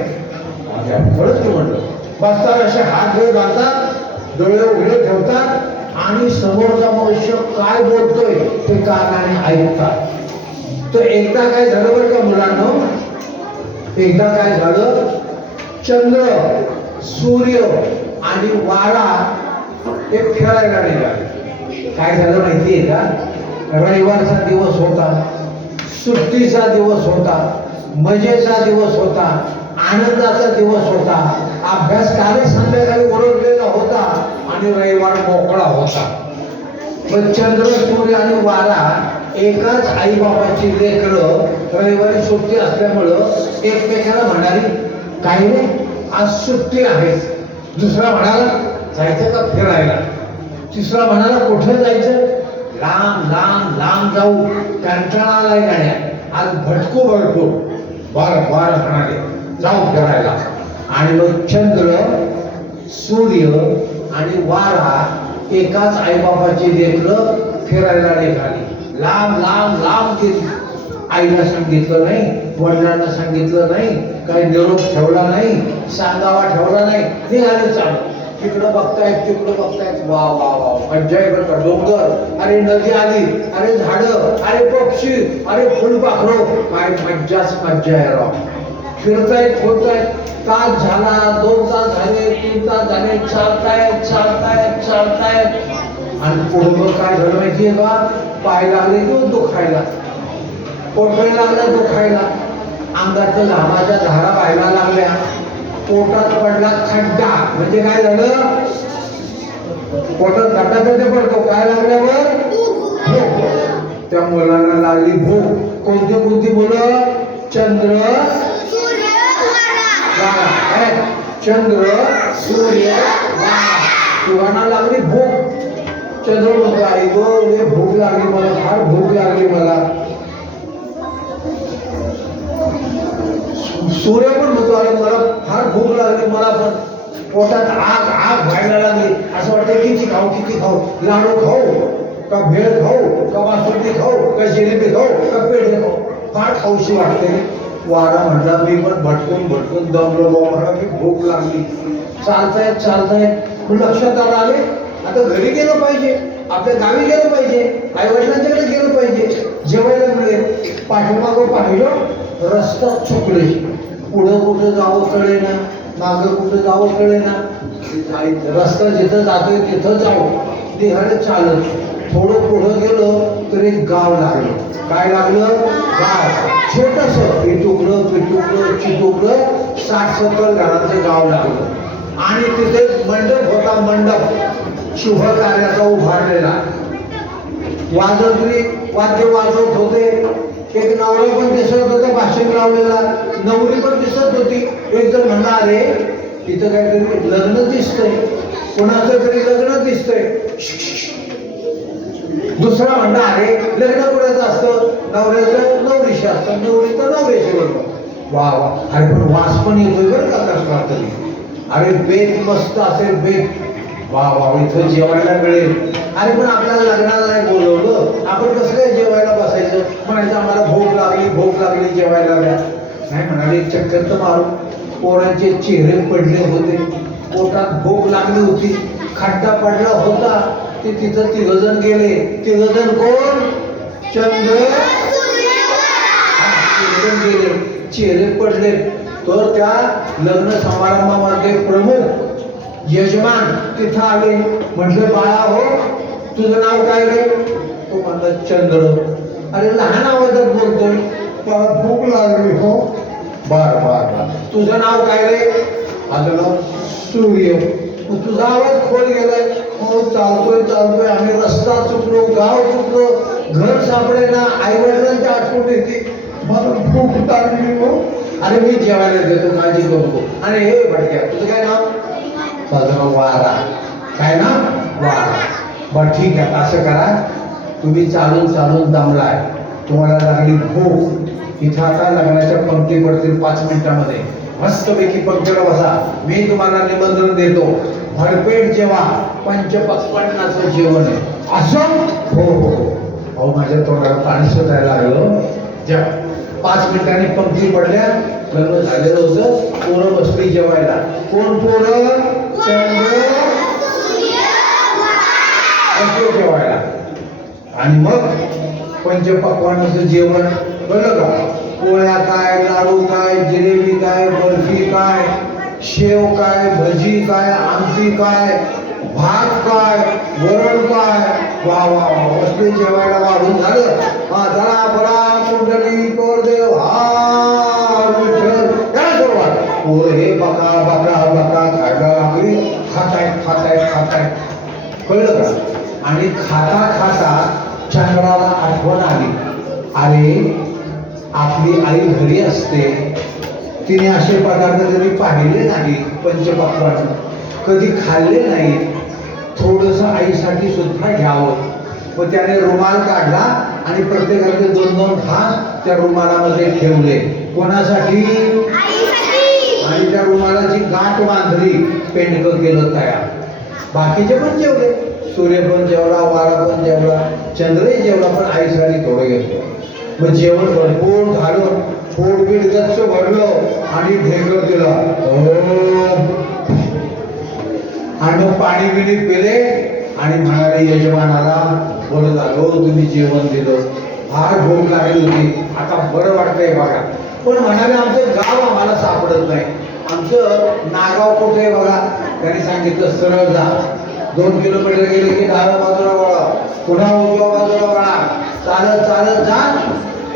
खरंच की म्हटलं. बसताना असे हात जोड घालतात, डोळे उघडे ठेवतात आणि समोरचा मनुष्य काय बोलतोय ते कानाने ऐकतात. तर एकदा काय झालं बरं का मुलांनो, एकदा काय झालं, चंद्र, सूर्य आणि वारा हे फिरायला निघाले. काय झालं माहितीये का? रविवारचा दिवस होता, सुट्टीचा दिवस होता, मजेचा दिवस होता, आनंदाचा दिवस होता, अभ्यास कार्य संध्याकाळी ओळखलेला होता आणि रविवार मोकळा होता. पण चंद्र, सूर्य आणि वारा एकाच आईबापाची लेकरं रविवारी सुट्टी असल्यामुळं एकमेकाला म्हणाली, काही नाही आज सुट्टी आहे. दुसरा म्हणाला जायचं का फिरायला. तिसरा म्हणाला कुठे जायचं? लांब जाऊ, कंटाळा आलाय गाड्या, आज भटकू. बरं म्हणाले, जाऊ फिरायला. आणि मग चंद्र, सूर्य आणि वारा एकाच आईबापाची लेकरं फिरायला निघाली. लांब गेली. आईला सांगितलं नाही, वडिलांना सांगितलं नाही, काही निरोप ठेवला नाही, सांगावा ठेवला नाही, निघाले चालू. तिकडं बघतायत, वा मज्जा आहे बरं का. डोंगर, अरे नदी आली, अरे झाडं, अरे पक्षी, अरे फुलपाखरं, काय मज्जा आहे राव. फिरतायत, तास झाला, 2 तास झाले, 3 तास झाले, चालतायत. आणि पुढं काय झालं माहितीये का? पाय लागले किंवा दुखायला, पोटाला लागला दुखायला, अंगाच्या घामाच्या धारा व्हायला लागल्या, पोटात पडला खड्डा. म्हणजे काय झालं? पोटात खड्डा कधी पडतो? काय लागल्यावर? भूक. त्या मुलांना लागली भूक. कोणती मुलं? चंद्र, सूर्य, वारा लागली भूक. चंद्र म्हणतो, आई गो रे भूक लागली मला, फार भूक लागली मला. सूर्य पण म्हणतो, अरे मला फार भूक लागली. पोटात आग आग व्हायला लागली. असं वाटतं किती खाऊ, लाडू खाऊ का भेळ खाऊ का बासुंदी खाऊ का जिलेबी खाऊ का पेढे खाऊ. फार खाऊशी वाटते. वारा म्हणला मी पण भटकून दमलो मला की भूक लागली. चालतायत लक्षात आले आता घरी गेलं पाहिजे, आपल्या गावी गेलं पाहिजे, आई वडिलांच्याकडे गेलं पाहिजे, जेवायला मिळेल. पाठीमागं पाहिलं रस्ता चुकले, पुढं कुठं जावं कळेना, मागं कुठं जावं कळेना. रस्ता जिथं जातोय तिथं जाऊ निघाले चालत. थोडं पुढं गेलो तर एक गाव लागलं. काय लागलं? गाव छोटंसं पिटुकलं चिटुकलं 60-70 घरांचं गाव लागलं. आणि तिथे मंडप होता, मंडप शुभ कार्याचा उभारलेला. वाद्य वाजवत होते. एक नवरा पण दिसत होता भाषण लावलेला, नवरी पण दिसत होती. एक जण म्हणला अरे इथं काहीतरी लग्न दिसतंय, कोणाचं तरी लग्न दिसतंय. दुसरा म्हणला अरे लग्न कोणाचं असतं? नवऱ्याचं नवरीशी असतं, नवरीचं नवऱ्याशी बरोबर. वा अरे पण वास पण येतोय बरं का कसला तरी. अरे बेत मस्त असेल बेत. वा इथं जेवायला मिळेल. अरे पण आपल्याला लग्नाला नाही बोलवलं, आपण कसं काय जेवायला बसायचं? म्हणायचं आम्हाला भूक लागली जेवायला द्या. नाही म्हणाले एक चक्कर तर मारू. पोरांचे चेहरे पडले होते, पोटात भूक लागली होती, खड्डा पडला होता. ते तिथं 3 जण गेले. 3 जण कोण? चंद्र गेले, चेहरे पडले. तर त्या लग्न समारंभामध्ये प्रमुख यजमान तिथं आले. म्हटलं बाळा हो तुझं नाव काय रे? तो म्हणला चंद्र. अरे लहान आवाजात बोलतोय, मला भूक लागली हो. बर तुझं नाव काय रे? माझं नाव सूर्य. तुझा आवाज खोल गेलाय. हो चालतोय आम्ही रस्ता चुकलो, गाव चुकलो, घर सापडेना, आई वडिलांची आठवण येते, मला भूक लागली हो. अरे मी जेवायला देतो, काळजी करतो. आणि हे भटक्या तुझं काय नाव? माझं नाव वारा. काय नाव? वारा. बरं ठीक आहे, असं करा तुम्ही चालून दमलाय, तुम्हाला लागली भूक. इथं आता लग्नाच्या पंक्ती पडतील 5 मिनिटामध्ये. मस्तपैकी पंक्तीला बसा. मी तुम्हाला निमंत्रण देतो. भरपेट जेवा, पंचपक्वान्नाचं जेवण आहे. असं हो माझ्या तोंडाला पाणी सुटायला लागलं. जेवा. 5 मिनिटांनी पंक्ती पडल्या. लग्न झालेलं होतं. पोरं बसली जेवायला. कोण पोरं? बसले जेवायला. आणि मग पंचपक्वान्नाचं जेवण कळलं का? पोळ्या काय, लाडू काय, जिलेबी काय, बर्फी काय, शेव काय, भजी काय, आमटी काय, भात काय, वरण काय. वा बसले जेवायला. वाढून झालं. हा चला बरा कुंडली देव काय सुरुवात. पोरं हे बका खायला लागली. खाताय कळलं का? आणि खाता चंद्राला आठवण आली. अरे आपली आई घरी असते, तिने असे पदार्थ कधी पाहिले नाही, पंचपक्वान्न कधी खाल्ले नाही. थोडंसं आईसाठी सुद्धा घ्यावं. मग त्याने रुमाल काढला आणि प्रत्येकाचे 2-2 घास त्या रुमालामध्ये ठेवले. कोणासाठी? आणि त्या रुमालाची गाठ बांधली, पेंडकं केलं तयार. बाकीचे पण जेवले. सूर्य पण जेवला, वारा पण जेवला, चंद्रही जेवला, पण आईसाठी थोडं घेतलं. मग जेवण भरपूर झालं, पोटबीट गच्च भरलं आणि ढेकर दिला. आणि मग पाणी बिणी पिले आणि म्हणाले यजमानाला बरं झालं तुम्ही जेवण दिलं, फार भूक लागली होती, आता बरं वाटतंय बघा. पण म्हणाले आमचं गाव आम्हाला सापडत नाही, आमचं नागाव कुठे आहे बघा. त्यांनी सांगितलं सरळ जा, 2 किलोमीटर गेले की डाव्या बाजूला वळा, पुन्हा उजव्या बाजूला वळा, चालत जा,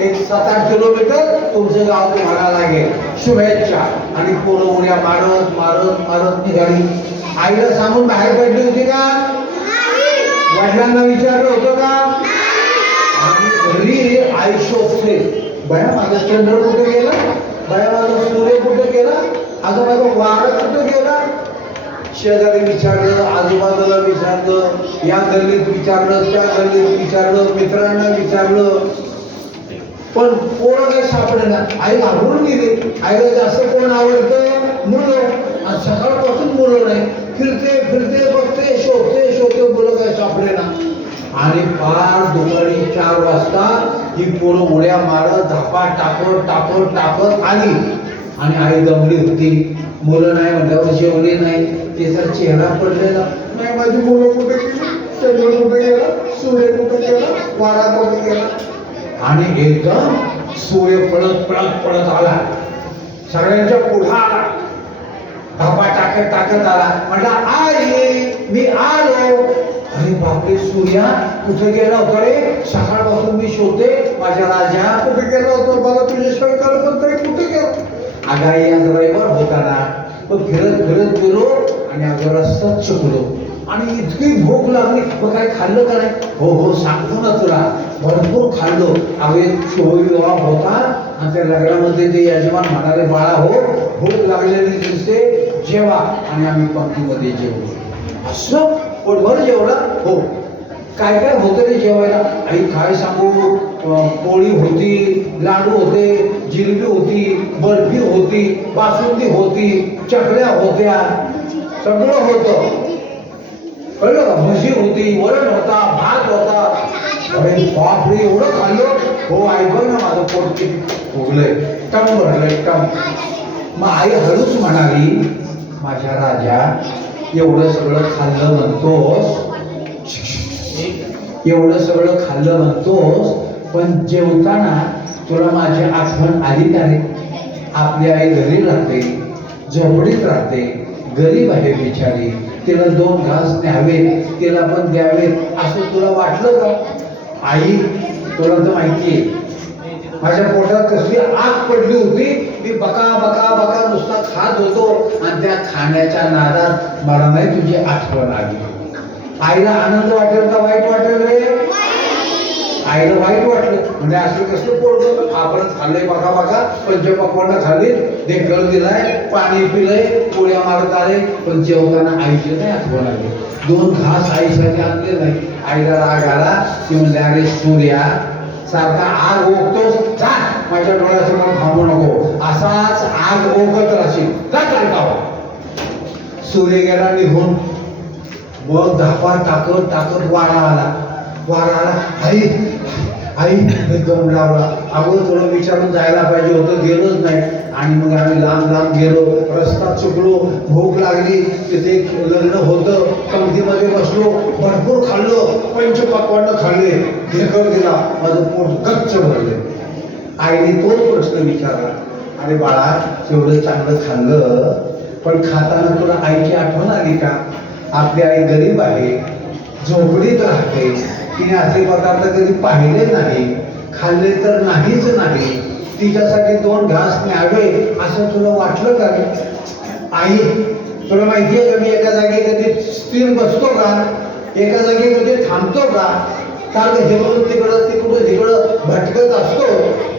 एक 7-8 किलोमीटर तुमचं गाव तुम्हाला लागेल. शुभेच्छा. आणि पोरं उड्या मारत निघाली. आईला सांगून बाहेर पडली होती का? वडिलांना विचारलं होतं का? आणि घरी आई शोधते, बया माझा चंद्र कुठे गेला, बया माझा सूर्य कुठे गेला, अगं माझा वारा कुठे गेला. शेजारी विचारलं, आजूबाजूला विचारलं, या गल्लीत विचारलं, त्या गल्लीत विचारलं, मित्रांना विचारलं, पण पोरं काही सापडेना. आई घाबरून गेली. आईला जास्त कोण आवडतं? मुलं. आणि सकाळपासून मुलं नाही. फिरते फिरते बघते शोधते मुलं काय सापडे ना. आणि फार दुपारी 4 वाजता ही पोरं उड्या मारत धापा टाकत आली. आणि आई दमली होती. मुलं नाही म्हटल्यावर जेवले नाही. तिचा चेहरा पडलेला नाही. माझी मुलं कुठे गेली, चंद्र कुठे गेला, सूर्य कुठे गेला, वारा कुठे गेला. आणि एकदम सूर्य पळत आला. सगळ्यांच्या पुढे आला. धापा टाकत आला. म्हटला आई मी आलो. अरे बापरे, सूर्या कुठे गेला होता रे? सकाळपासून मी शोधते. माझ्या राजा कुठे गेला होता? मला तुझ्याशिवाय कल्पना तरी कुठे गेला? आगाई आज रविवार होता ना. पण फिरत गेलो आणि आज रस्त्यात चुकलो. आणि इतकी भूक लागली. मग काय खाल्लं का नाही? हो सांगतो ना तुला, भरपूर खाल्लो. अगं एक शुभविवाह होता आणि त्या लग्नामध्ये ते यजमान म्हणाले, बाळा हो भूक लागलेली दिसते, जेवा. आणि आम्ही पंक्तीमध्ये जेवलो. असं पोटभर जेवला. हो काय होतं रे जेवायला? आई काय सांगू, पोळी होती, लाडू होते, जिलेबी होती, बर्फी होती, बासुंदी होती, चकल्या होत्या, सगळं होतं. कळलं का? भजी होती, वरण होता, भात होता. अरे बापरे, एवढं खाल्लं. हो आई बघ ना माझं पोट किती फुगलंय, टम भरलंय टम. मग आई हळूच म्हणाली, माझ्या राजा एवढं सगळं खाल्लं म्हणतोस, एवढं सगळं खाल्लं म्हणतोस, पण जेवताना तुला माझी आठवण आली का रे? आपली आई घरी राहते, झोपडीत राहते, गरीब आहे बिचारी. तिला 2 घास न्यावे, तिला पण द्यावे असं तुला वाटलं का? आई तुला तर माहिती आहे माझ्या पोटात कसली आग पडली होती. मी बका नुसता खात होतो आणि त्या खाण्याच्या नादात मला नाही तुझी आठवण आली. आईला आनंद वाटेल का वाईट वाटेल रे? आईला वाईट वाटलं. म्हणजे असं कसं पोट आपण खाल्लंय बका पंचपक्वान्न खाल्ली, ढेकळ दिलाय, पाणी पिलंय, पोळ्या मारत आले, पण जेवताना आईची नाही आठवण आली. 2 घास आईसाठी आणले नाही. आईला राग आला. ती म्हणजे अरे सूर्या सारखा आग ओकतोस, जा माझ्या डोळ्यासमोर थांबू नको, असाच आग ओकत राहशील, जा चालता. सूर्य गेला निघून. मग धापा टाकत वारा आला. आई दम लावला. अगोदर थोडं विचारून जायला पाहिजे होतं, गेलोच नाही. आणि मग आम्ही लांब गेलो, रस्ता चुकलो, भूक लागली, तिथे लग्न होतं, पंक्तीमध्ये बसलो, भरपूर खाल्लो, पंचपक्वान्न खाल्ले, ढेकळ दिला, माझं पोट गच्च भरले. आईने तोच प्रश्न विचारला, अरे बाळा एवढं चांगलं खाल्लं, पण खाताना तुला आईची आठवण आली का? आपली आई गरीब आहे, झोपडीत राहते, तिने असे पदार्थ कधी पाहिले नाही, खाल्ले तर नाहीच नाही. तिच्यासाठी 2 घास न्यावे असं तुला वाटलं का? आई तुला माहिती आहे का, मी एका जागी कधी स्थिर बसतो का? एका जागी कधी थांबतो का? कारण इकडून तिकडं भटकत असतो.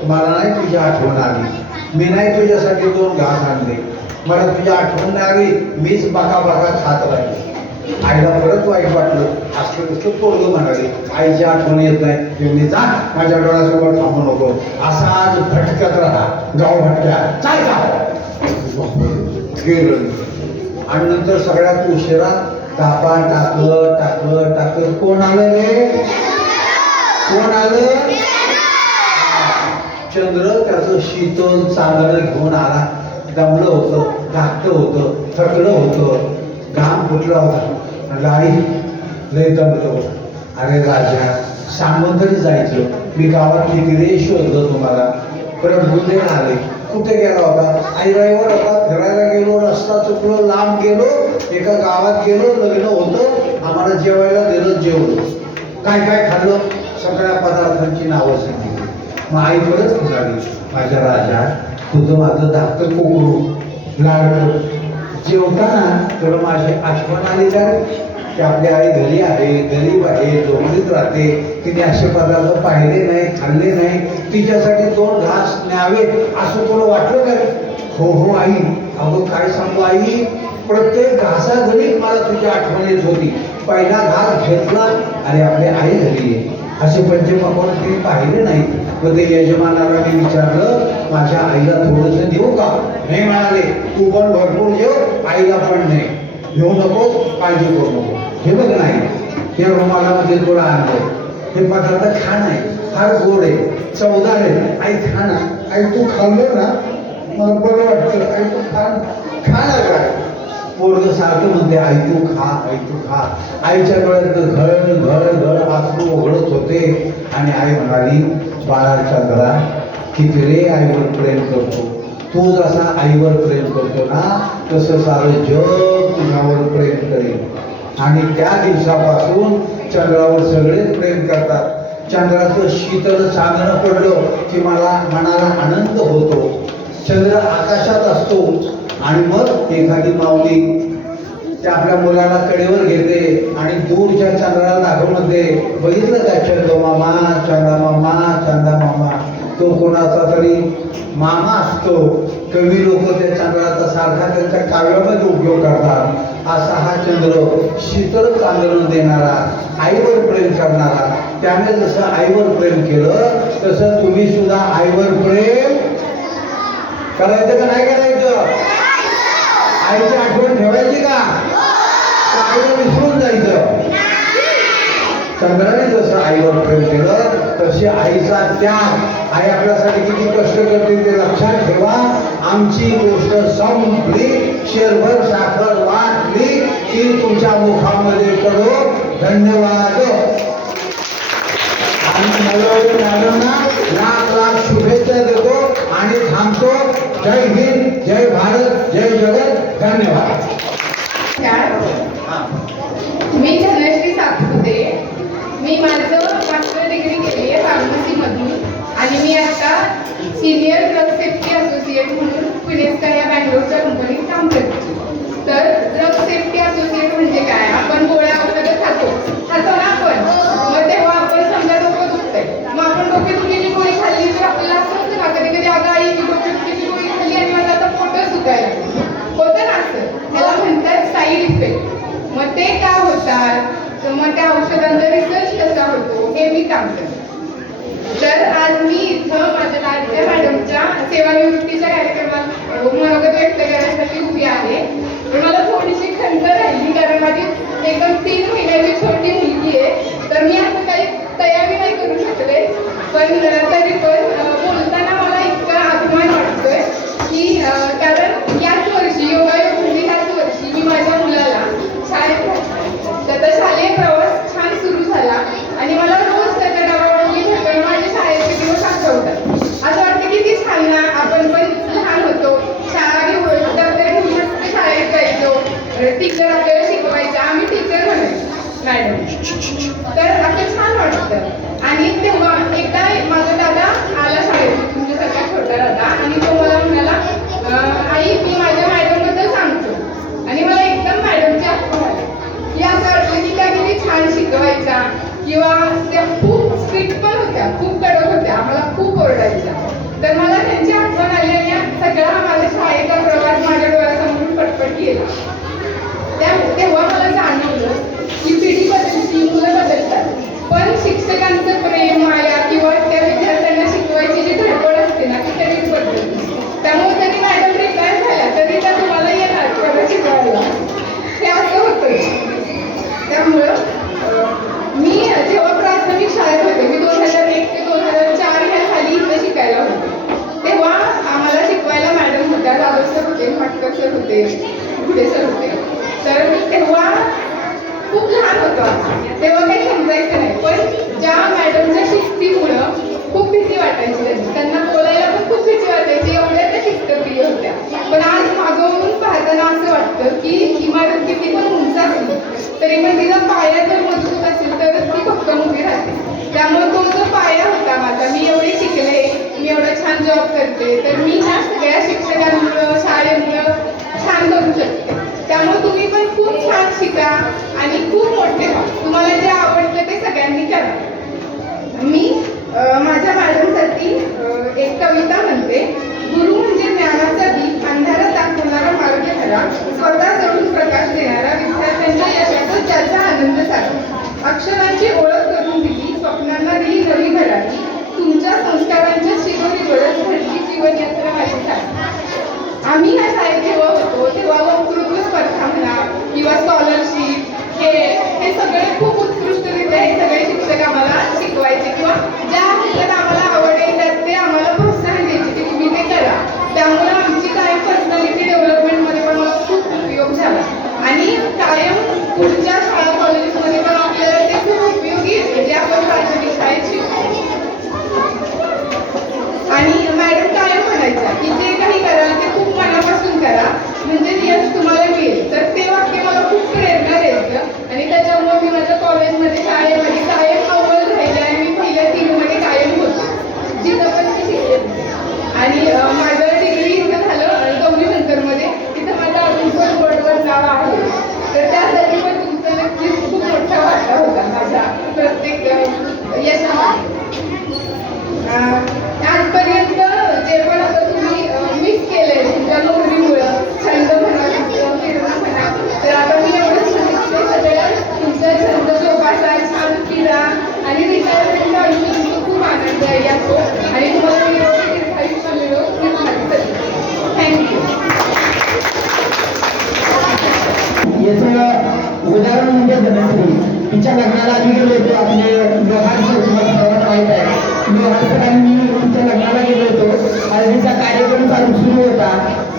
मला नाही तुझी आठवण आली. मी नाही तुझ्यासाठी 2 घास आणले. मला तुझी आठवण नाही आली. मीच बका खात राहिले. आईला परत वाईट वाटलं. असं कसं पोरगं म्हणाले, आईची आठवण येत नाही, मी जा माझ्या डोळ्यासमोर थांबू नको, असाच भटकत राहा, गाव भटक्या चाल गेलं. आणि नंतर सगळ्यात उशिरा धापा टाकत कोण आलं रे? कोण आलं? चंद्र त्याचं शीतल चांदणं घेऊन आला. दमलं होतं, धाकटं होतं, थकलं होतं, घाम फुटला होता. आई लय दमलं होतं. अरे राजा सांगून तरी जायचं, मी गावात किती रे शोधलं तुम्हाला, परत गुन्हे आले. कुठे गेला होता? आई रविवार होता, फिरायला गेलो, रस्ता चुकलो, लांब गेलो, एका गावात गेलो, लग्न होतं, आम्हाला जेवायला दिलं, जेवलो. काय खाल्लं? सगळ्या पदार्थांची नावं सांगितली. मग आई परत झाली, माझ्या राजा तुझं माझं धाकटं कोकरू लाडलं, जेवताना तुला माझी आठवण आली का? की आपली आई घरी आहे, गरीब आहे, झोपडीत राहते, तिने असे पदार्थ पाहिले नाही, खाल्ले नाही, तिच्यासाठी 2 घास न्यावे असं तुला वाटलं का? हो आई. अगं काय सांगू आई, प्रत्येक घासाघरी मला तुझी आठवण येत होती. पहिला घास घेतला, अरे आपली आई घरी आहे, असे पंचपक्वान्न तिने पाहिले नाही. मग ते यजमानाला मी विचारलं, माझ्या आईला थोडंसं देऊ का? नाही म्हणाले, तू पण भरपूर जेव, आईला पण नाही. घेऊ नकोस, काळजी करू नको. हे बघ नाही, या रुमालामध्ये थोडं आणलंय, हे पदार्थ खा नाही, फार गोड आहे, चवदार आहे. आई खा ना, आई तू खाल्लं ना मला बरं वाटतं. आई तू खा ना काय. पोरग सारखं म्हणते, आई तू खा, आई तू खा. आईच्या डोळ्यात घड अश्रू ओघळत होते. आणि आई म्हणाली, बाळाच्या घरा किती रे आईवर प्रेम करतो. तू जसा आईवर प्रेम करतो ना, तसं सारं जग तुझ्यावर प्रेम करेल. आणि त्या दिवसापासून चंद्रावर सगळेच प्रेम करतात. चंद्राचं शीतल चांदणं पडलं की मला मनाला आनंद होतो. चंद्र आकाशात असतो आणि मग एखादी माऊली त्या आपल्या मुलाला कडेवर घेते आणि दूरच्या चंद्राला दाखवते, बघितलं का चंद्रमामा, चंद्रमामा, चंद्रमामा. तो कोणाचा तरी मामा असतो. कवी लोक त्या चंद्राचा सारखा त्यांच्या काव्यामध्ये उपयोग करतात. असा हा चंद्र शीतल चांदणं देणारा, आईवर प्रेम करणारा. त्याने जसं आईवर प्रेम केलं तसं तुम्ही सुद्धा आईवर प्रेम करायचं का नाही करायचं? आईची आठवण ठेवायची का? आईला विसरून जायचं? चंद्राने जसं आईवर प्रेम केलं तशी आईचा त्याग, आई आपल्यासाठी किती कष्ट करते ते लक्षात ठेवा. आमची गोष्ट संपली, शेरभर साखर वाटली की तुमच्या मुखामध्ये पडो. धन्यवाद. आणि मॅडमना लाख शुभेच्छा देतो आणि थांबतो. जय हिंद, जय भारत, जय जगत. धन्यवाद. मी धनश्री सातपुते. मी माझं मास्टर डिग्री केली आहे फार्मसीमधून आणि मी आता सिनियर ड्रग सेफ्टी असोसिएट म्हणून पुणेस्कर या बँगलोरच्या कंपनीत काम करते. तर ड्रग सेफ्टी असोसिएट म्हणजे काय? आपण गोळ्या औषधं खातो ना आपण. मग तेव्हा आपण समजा डोकं दुखतंय, मग आपण डोकेदुखीची गोळी खाल्ली तर आपल्याला असं होतं ना कधी कधी, अगं आई मी डोकेदुखीची गोळी खाल्ली आणि मला आता पोटच दुखायला होतं ना असं. त्याला म्हणतात साईड इफेक्ट. मग ते का होतात, तर मग त्या औषधांचा रिसर्च कसा होतो हे मी काम करते. तर आज मी इथं माझ्या लाडक्या मॅडमच्या सेवानिवृत्तीच्या कार्यक्रमात मनोगत व्यक्त करण्यासाठी उभी आहे. पण मला थोडीशी खंत राहिली कारण माझी एकदम 3 महिन्याची छोटी मुलगी आहे. तर मी असं काही तयारी नाही करू शकले. पण तरी पण बोलताना मला इतका अभिमान वाटतोय की कारण याच वर्षी योगायोग म्हणजे ह्याच वर्षी मी माझ्या मुलाला शाळेत घातलं. त्याचा शालेय प्रवास छान सुरू झाला आणि मला रोज त्याच्या डबावळी भेटून माझ्या शाळेचे दिवस आठवतात. असं वाटतं की ती छान ना, आपण पण लहान होतो, शाळा घेऊन दप्तर शाळेत जायचो, टीचर आपल्याला शिकवायचं, आम्ही टीचर म्हणायचो मॅडम. तर असं छान वाटतं. आणि तेव्हा एकदा माझा दादा आला शाळेत, तुमच्यासारखा छोटा दादा, आणि तो मला म्हणाला, आई मी माझ्या मॅडमबद्दल सांगतो. आणि मला एकदम मॅडमची आठवण आली की असं वाटलं की त्या किती छान शिकवायच्या किंवा त्या खूप स्ट्रिक्ट पण होत्या, खूप कडक होत्या, आम्हाला खूप ओरडायच्या. तर मला त्यांची आठवण आली आणि सगळा माझ्या शाळेचा प्रवास माझ्या डोळ्यासमोरून पटपट गेला. तेव्हा मला जाणवलं की पिढी बदलती, मुलं बदलतात, पण शिक्षकांचं प्रेम, माया किंवा त्या विद्यार्थ्यांना शिकवायची जी धडपड असते ना ती कधीच बदलत. त्यामुळे तरी मॅडम रिटायर झाल्या तरी त्या तुम्हाला येणार तेव्हा शिकवायला, हे असं होतं. त्यामुळं मी जेव्हा प्राथमिक शाळेत होते, मी 2001 ते 2004 ह्या साली इथं शिकायला होते, तेव्हा आम्हाला शिकवायला मॅडम होत्या, जाधव सर होते, माटकर सर होते, घुडे सर होते. तर तेव्हा खूप लहान होतो, तेव्हा काही समजायचं नाही. पण ज्या मॅडमच्या शिस्तीमुळं खूप भीती वाटायची, त्यांना बोलायला पण खूप भीती वाटायची, एवढ्या त्या शिस्तप्रिय होत्या. पण आज मागवून पाहताना असं वाटतं की इमारत किती पण उंच असली तरी पण तिचा पाया जर मजबूत असेल तरच ती भक्कम उभी राहते. त्यामुळे तो जो पाया होता माझा, मी एवढे शिकले, मी एवढा छान जॉब करते, तर मी ह्या सगळ्या शिक्षकांमुळं, शाळेमुळं छान करू शकते. त्यामुळे तुम्ही पण खूप छान शिका आणि खूप मोठे व्हा. तुम्हाला जे आवडतं ते सगळ्यांनी करा. मी माझ्या मॅडमसाठी एक कविता म्हणते. गुरु म्हणजे ज्ञानाचा दीप, अंधारात दाखवणारा मार्ग खरा, स्वतः जळून प्रकाश देणारा, विद्यार्थ्यांच्या यशाचा ज्याचा आनंद सारा, अक्षरांची ओळख करून दिली, स्वप्नांना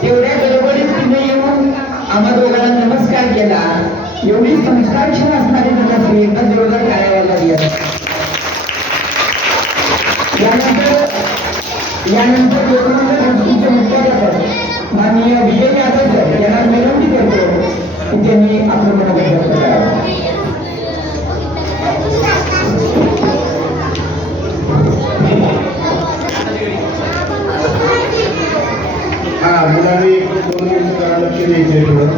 तेवढ्या गडबडीत तिने येऊन आम्हा दोघांना नमस्कार केला. एवढी संस्कारक्षम असणारी नजर एकदा जोरदार कार्याला लागली. यानंतर लोकमंत्र संस्कृतीचे मुख्याध्यापक माननीय विजय यादव सर यांना विनंती करतो की त्यांनी आपलं मनोगत व्यक्त करावं. मुलांनी दोन जरा लक्ष द्यायचे थोडं.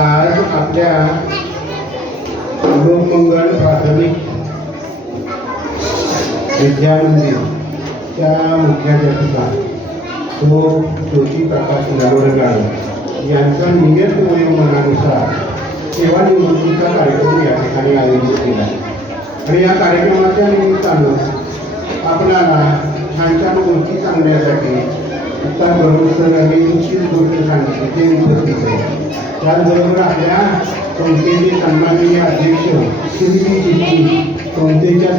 आज आपल्या लोकमंगल प्राथमिक विद्यामंदिर त्या मुख्याध्यापिका तो ज्योती प्रकाश नलोरगाड यांचा नियत वयोमानानुसार सेवानिवृत्तीचा कार्यक्रम या ठिकाणी आयोजित केला. आणि या कार्यक्रमाच्या निमित्तानं आपल्याला छान छान गोष्टी सांगण्यासाठी आता बरोबर सरांनी निश्चित गोष्ट सांगितली ते उपस्थित आहे. त्याचबरोबर आपल्या संस्थेचे सन्माननीय अध्यक्ष शिल्पी चिट्टी, संस्थेच्या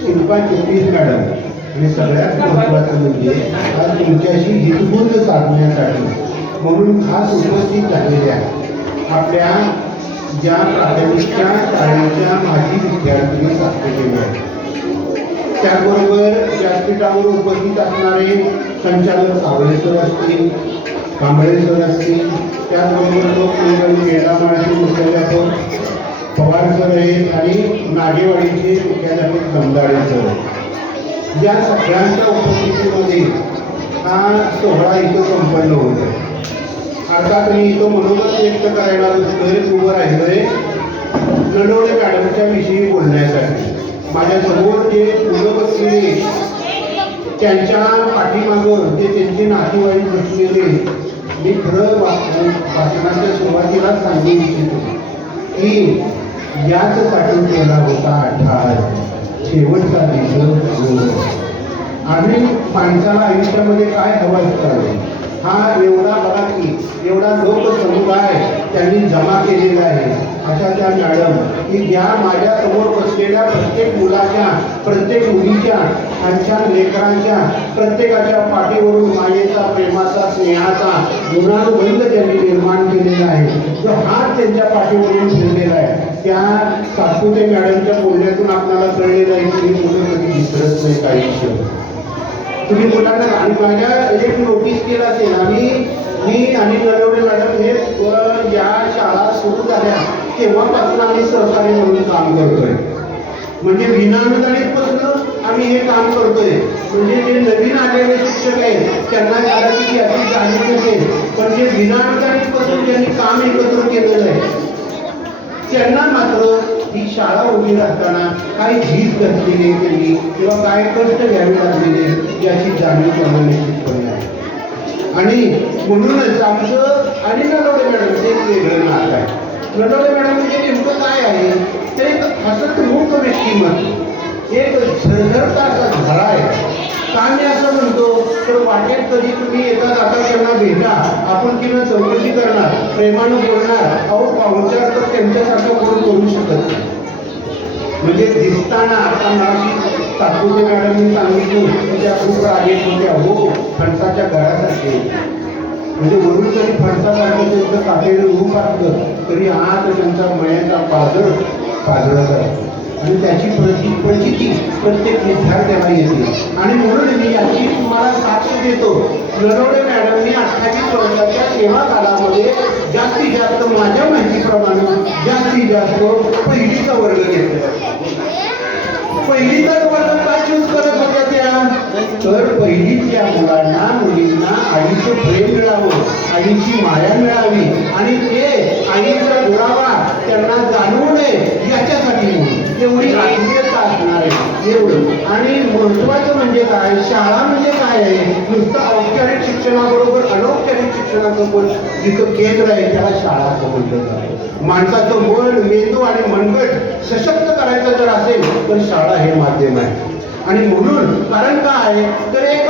शिल्पा चिट्टीस मॅडम आणि सगळ्यात महत्त्वाचं म्हणजे आज तुमच्याशी हितगुंज साधण्यासाठी म्हणून खास उपस्थित झालेल्या आपल्या ज्या प्राथमिकच्या शाळेच्या माजी विद्यार्थी सातपुतेच्या आहेत. त्याचबरोबर व्यासपीठावर उपस्थित असणारे संचालक सावळे सर असतील, कांबळे सर असतील, त्याचबरोबर लोकमंगल मेळामाळ्याचे मुख्याध्यापक पवार सर आहेत आणि नागेवाडीचे मुख्याध्यापक दमदाडे सर. या सगळ्यांच्या उपस्थितीमध्ये हा सोहळा इथं संपन्न होत आहे. अर्थात मी इथं मनोगत व्यक्त करायला उभं राहिलोय नलोडे मॅडमच्या विषयी बोलण्यासाठी. माझ्यासमोर जे मुलं बसलेले त्यांच्या पाठीमागं जे त्यांचे नातेवाईक बसलेले मी खरं भाषणाच्या सुरुवातीला सांगू इच्छितो की याचसाठी केला होता आठार शेवटचा दिवस. आणि माणसाला आयुष्यामध्ये काय हवं असतं हा एवढा बघा की एवढा लोकसमुदाय त्यांनी जमा केलेला आहे. अशा त्या मॅडम की ज्या माझ्या समोर बसलेल्या प्रत्येक मुलाच्या, प्रत्येक मुलीच्या, छान छान लेकरांच्या प्रत्येकाच्या पाठीवरून मायेचा, प्रेमाचा, स्नेहाचा गुणानुबंध त्यांनी निर्माण केलेला आहे. जो हात त्यांच्या पाठीवरून ठेवलेला आहे त्या सातपुते मॅडमच्या बोलण्यातून आपल्याला कळलेलं आहे की हे मुलं कधी विसरत नाही आयुष्य. तुम्ही मुलांना आणि माझ्या एक नोटीस केला असेल मी आणि नलोडे मॅडम हे या शाळा सुरू झाल्या तेव्हापासून आम्ही सहकारी म्हणून काम करतोय. म्हणजे विनाअनुदानितपासून आम्ही हे काम करतोय. म्हणजे जे नवीन आलेले शिक्षक आहेत त्यांना शाळेची याची जाणीव नसेल, पण जे विनाअनुदानितपासून ज्यांनी काम एकत्र केलेलं आहे त्यांना मात्र ही शाळा उभी राहताना काय झीज घातलेली त्यांनी किंवा काय कष्ट घ्यावे लागलेले याची जाणीव त्यांना निश्चितपणे आहे. आणि म्हणूनच आमचं आणि नलोडे मॅडमचं एक वेगळं नातं आहे. नलोडे मॅडम म्हणजे नेमकं काय आहे ते एक हसतमुख व्यक्तिमत्व, एक झरझरता असा धरा आहे. का मी असं म्हणतो तर वाटेत कधी तुम्ही येता जाता त्यांना भेटा, आपण किंवा चौकशी करणार, प्रेमानं बोलणार, अहो पाहुणचार तर त्यांच्यासारखं कोण करू शकत नाही. म्हणजे दिसताना आता मला सातपुते मॅडमनी सांगितलं की त्या खूप रागेत होत्या. हो, फणसाच्या घरासारखे. म्हणजे वरून जरी फणसासारखं त्यांचं काटेलं रूप असलं तरी आत त्यांचा मयाचा पाजळत आहे. आणि त्याची प्रचिती प्रत्येक विद्यार्थ्याला येते. आणि म्हणून मी याची तुम्हाला साक्ष देतो. नलोडे मॅडमनी 28 वर्षाच्या सेवा कालामध्ये जास्तीत जास्त माझ्या माहितीप्रमाणे जास्तीत जास्त पहिलीचा वर्ग घेतला. पहिलीचाच वर्ग का चूज करत होत्या त्या? तर पहिलीच्या मुलांना मुलींना आईचं प्रेम मिळावं, आईची माया मिळावी आणि ते आईचा दुरावा त्यांना जाणवू नये याच्यासाठी एवढी आत्मीयता असणार आहे एवढं. आणि महत्वाचं म्हणजे काय, शाळा म्हणजे काय आहे, नुसतं औपचारिक शिक्षणाबरोबर अनौपचारिक शिक्षणाचं पण जिथं केंद्र आहे त्याला शाळा समजलं जातं. माणसाचं मन, मेंदू आणि मनगट सशक्त करायचं जर असेल तर शाळा हे माध्यम आहे. आणि म्हणून कारण काय तर एक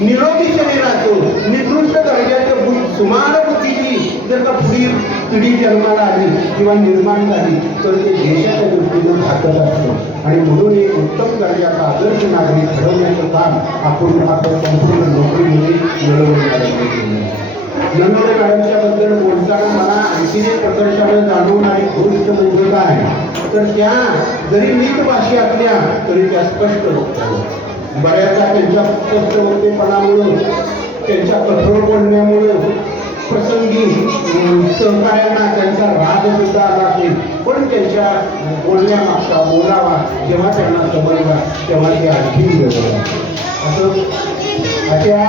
निरोगी शरीराचं निकृष्ट दर्जाच्या सुमार बुद्धीची जर का पुढील पिढी जन्माला आली किंवा निर्माण झाली तर ते देशाच्या दृष्टीनं घातक असतं. आणि म्हणून एक उत्तम दर्जाचा आदर्श नागरिक घडवण्याचं काम आपण संपूर्ण नोकरीमध्ये मिळवून नंदोरे मॅडमच्या बद्दल बोलताना मला आणखीन एक प्रकर्षानं जाणून आणि गोष्ट म्हणजे काय तर त्या जरी नीट भाषा असल्या तरी त्या स्पष्ट होत्या. बऱ्याचदा त्यांच्या स्पष्टवक्तेपणामुळं त्यांच्या कठोर बोलण्यामुळं प्रसंगी सहकार्यांना त्यांचा राग सुद्धा आला असेल, पण त्यांच्या बोलण्यामागचा बोलावा जेव्हा त्यांना समजला तेव्हा ते आणखी वेगळं असं अशा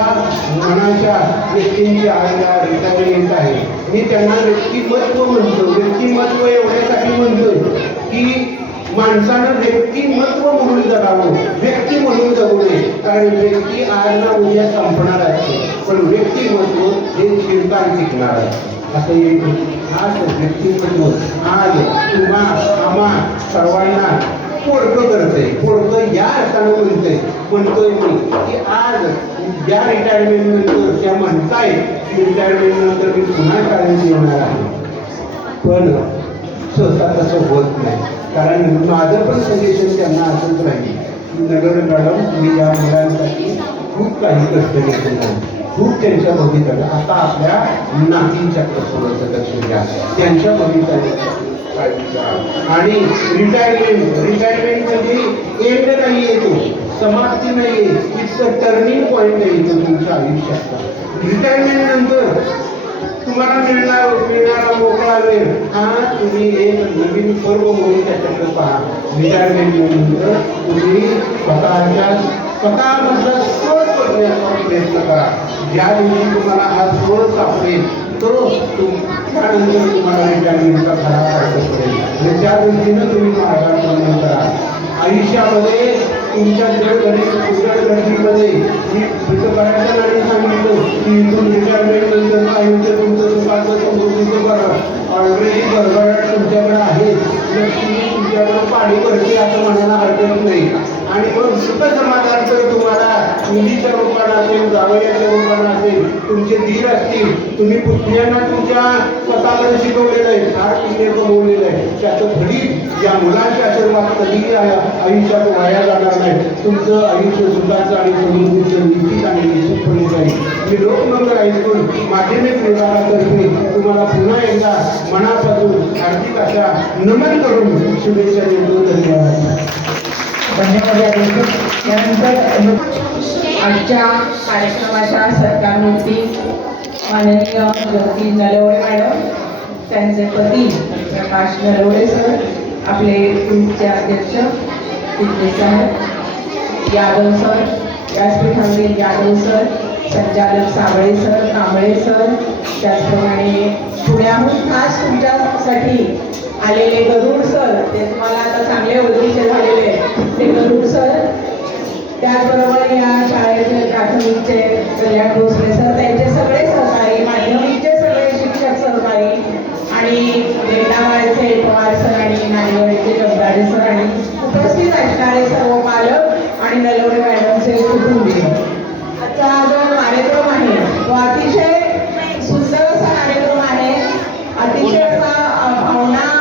मनाच्या व्यक्तींची आज रिटायरमेंट आहे. मी त्यांना व्यक्तिमत्व म्हणतो. व्यक्तिमत्व एवढ्यासाठी म्हणतो की माणसानं व्यक्तिमत्व म्हणून जगावं, व्यक्ती म्हणून जगू नये. कारण व्यक्ती आज ना उद्या संपणार असते, पण व्यक्तिमत्व हे चिरकाल टिकणार आहे. असं एक आज व्यक्तिमत्व आज तुम्हा आम्हा सर्वांना पोरकं करतंय. पोरकं या अर्थानं म्हणतोय मी की आज ज्या रिटायरमेंट नंतर त्या म्हणताय की रिटायरमेंट नंतर मी पुन्हा काळजी येणार आहे, पण सहसा तसं होत नाही. कारण माझं पण सजेशन त्यांना असंच राहील की नगर मॅडम तुम्ही या मुलांसाठी खूप काही कष्ट घेतले नाही, खूप त्यांच्या बघितलं. आता आपल्या नातींच्याकडे थोडंसं लक्ष द्या, त्यांच्या बघितलं आणि रिटायरमेंट म्हणजे एंड नाही येतो, समाप्ती नाही आहे, इट्स अ टर्निंग पॉईंट येतो तुमच्या आयुष्याचा. रिटायरमेंट नंतर तुम्हाला मिळणारा मोकळा वेळ हा तुम्ही एक नवीन पर्व म्हणून त्याच्याकडे पहा. रिटायरमेंट नंतर तुम्ही स्वतःमधला स्रोत बघण्याचा प्रयत्न करा. ज्या दिवशी तुम्हाला हा स्रोत सापडेल तो त्यानंतर तुम्हाला रिटायरमेंटचा खरा अर्थ पडेल आणि त्या दृष्टीनं तुम्ही मार्गदर्शन करा. आयुष्यामध्ये तुमच्या जडगडीमध्ये मी बऱ्याच जणांनी सांगितलं की इथून रिटायरमेंट नंतर आयुष्य तुमचं सुखाचं समृद्धीचं बरं ऑलरेडी भरभराट तुमच्याकडे आहे, लक्ष्मी तुमच्याकडं पाणी भरते असं म्हणायला हरकत नाही. आणि मग सुख समाधान तर तुम्हाला मुलीच्या रूपानं असेल, जावयाच्या रूपानं असेल, तुमचे धीर असतील, तुम्ही पुतण्यांना तुमच्या स्वतःकडे शिकवलेलं आहे, फार पुण्य कमवलेलं आहे, त्याचं घडीत या मुलांचे आशीर्वाद कधीही आयुष्यात वाया जाणार नाही. तुमचं आयुष्य सुखाचं आणि समृद्धीचं निश्चित आणि निश्चितपणे जाईल. मी लोकमंगल ऐकून माध्यमिक विभागातर्फे तुम्हाला पुन्हा एकदा मनापासून हार्दिक अशा नमन करून शुभेच्छा देतो. धन्यवाद. धन्यवाद. त्यानंतर आजच्या कार्यक्रमाच्या सत्कारमूर्ती माननीय ज्योती नलवडे मॅडम, त्यांचे पती प्रकाश नलवडे सर, आपले ग्रुपचे अध्यक्ष पिंपळे साहेब, यादव सर, व्यासपीठावरील यादव सर, संचालक साबळे सर, कांबळे सर, त्याचप्रमाणे पुण्याहून खास तुमच्यासाठी आलेले गरुड सर, ते तुम्हाला आता चांगले ओळखीचे झालेले ते गरुड सर, त्याचबरोबर या शाळेचे प्राथमिकचे कल्याण भोसले सर, त्यांचे सगळे सहकारी, माध्यमिकचे सगळे शिक्षक सहकारी आणि रेंदावाळचे पवार सर आणि नांदेवाडीचे जगदाडे सर आणि उपस्थित असणारे सर्व पालक आणि नलवडे मॅडमचे कुटुंबीय. आजचा हा जो कार्यक्रम आहे तो अतिशय सुंदर असा कार्यक्रम आहे. अतिशय असा भावना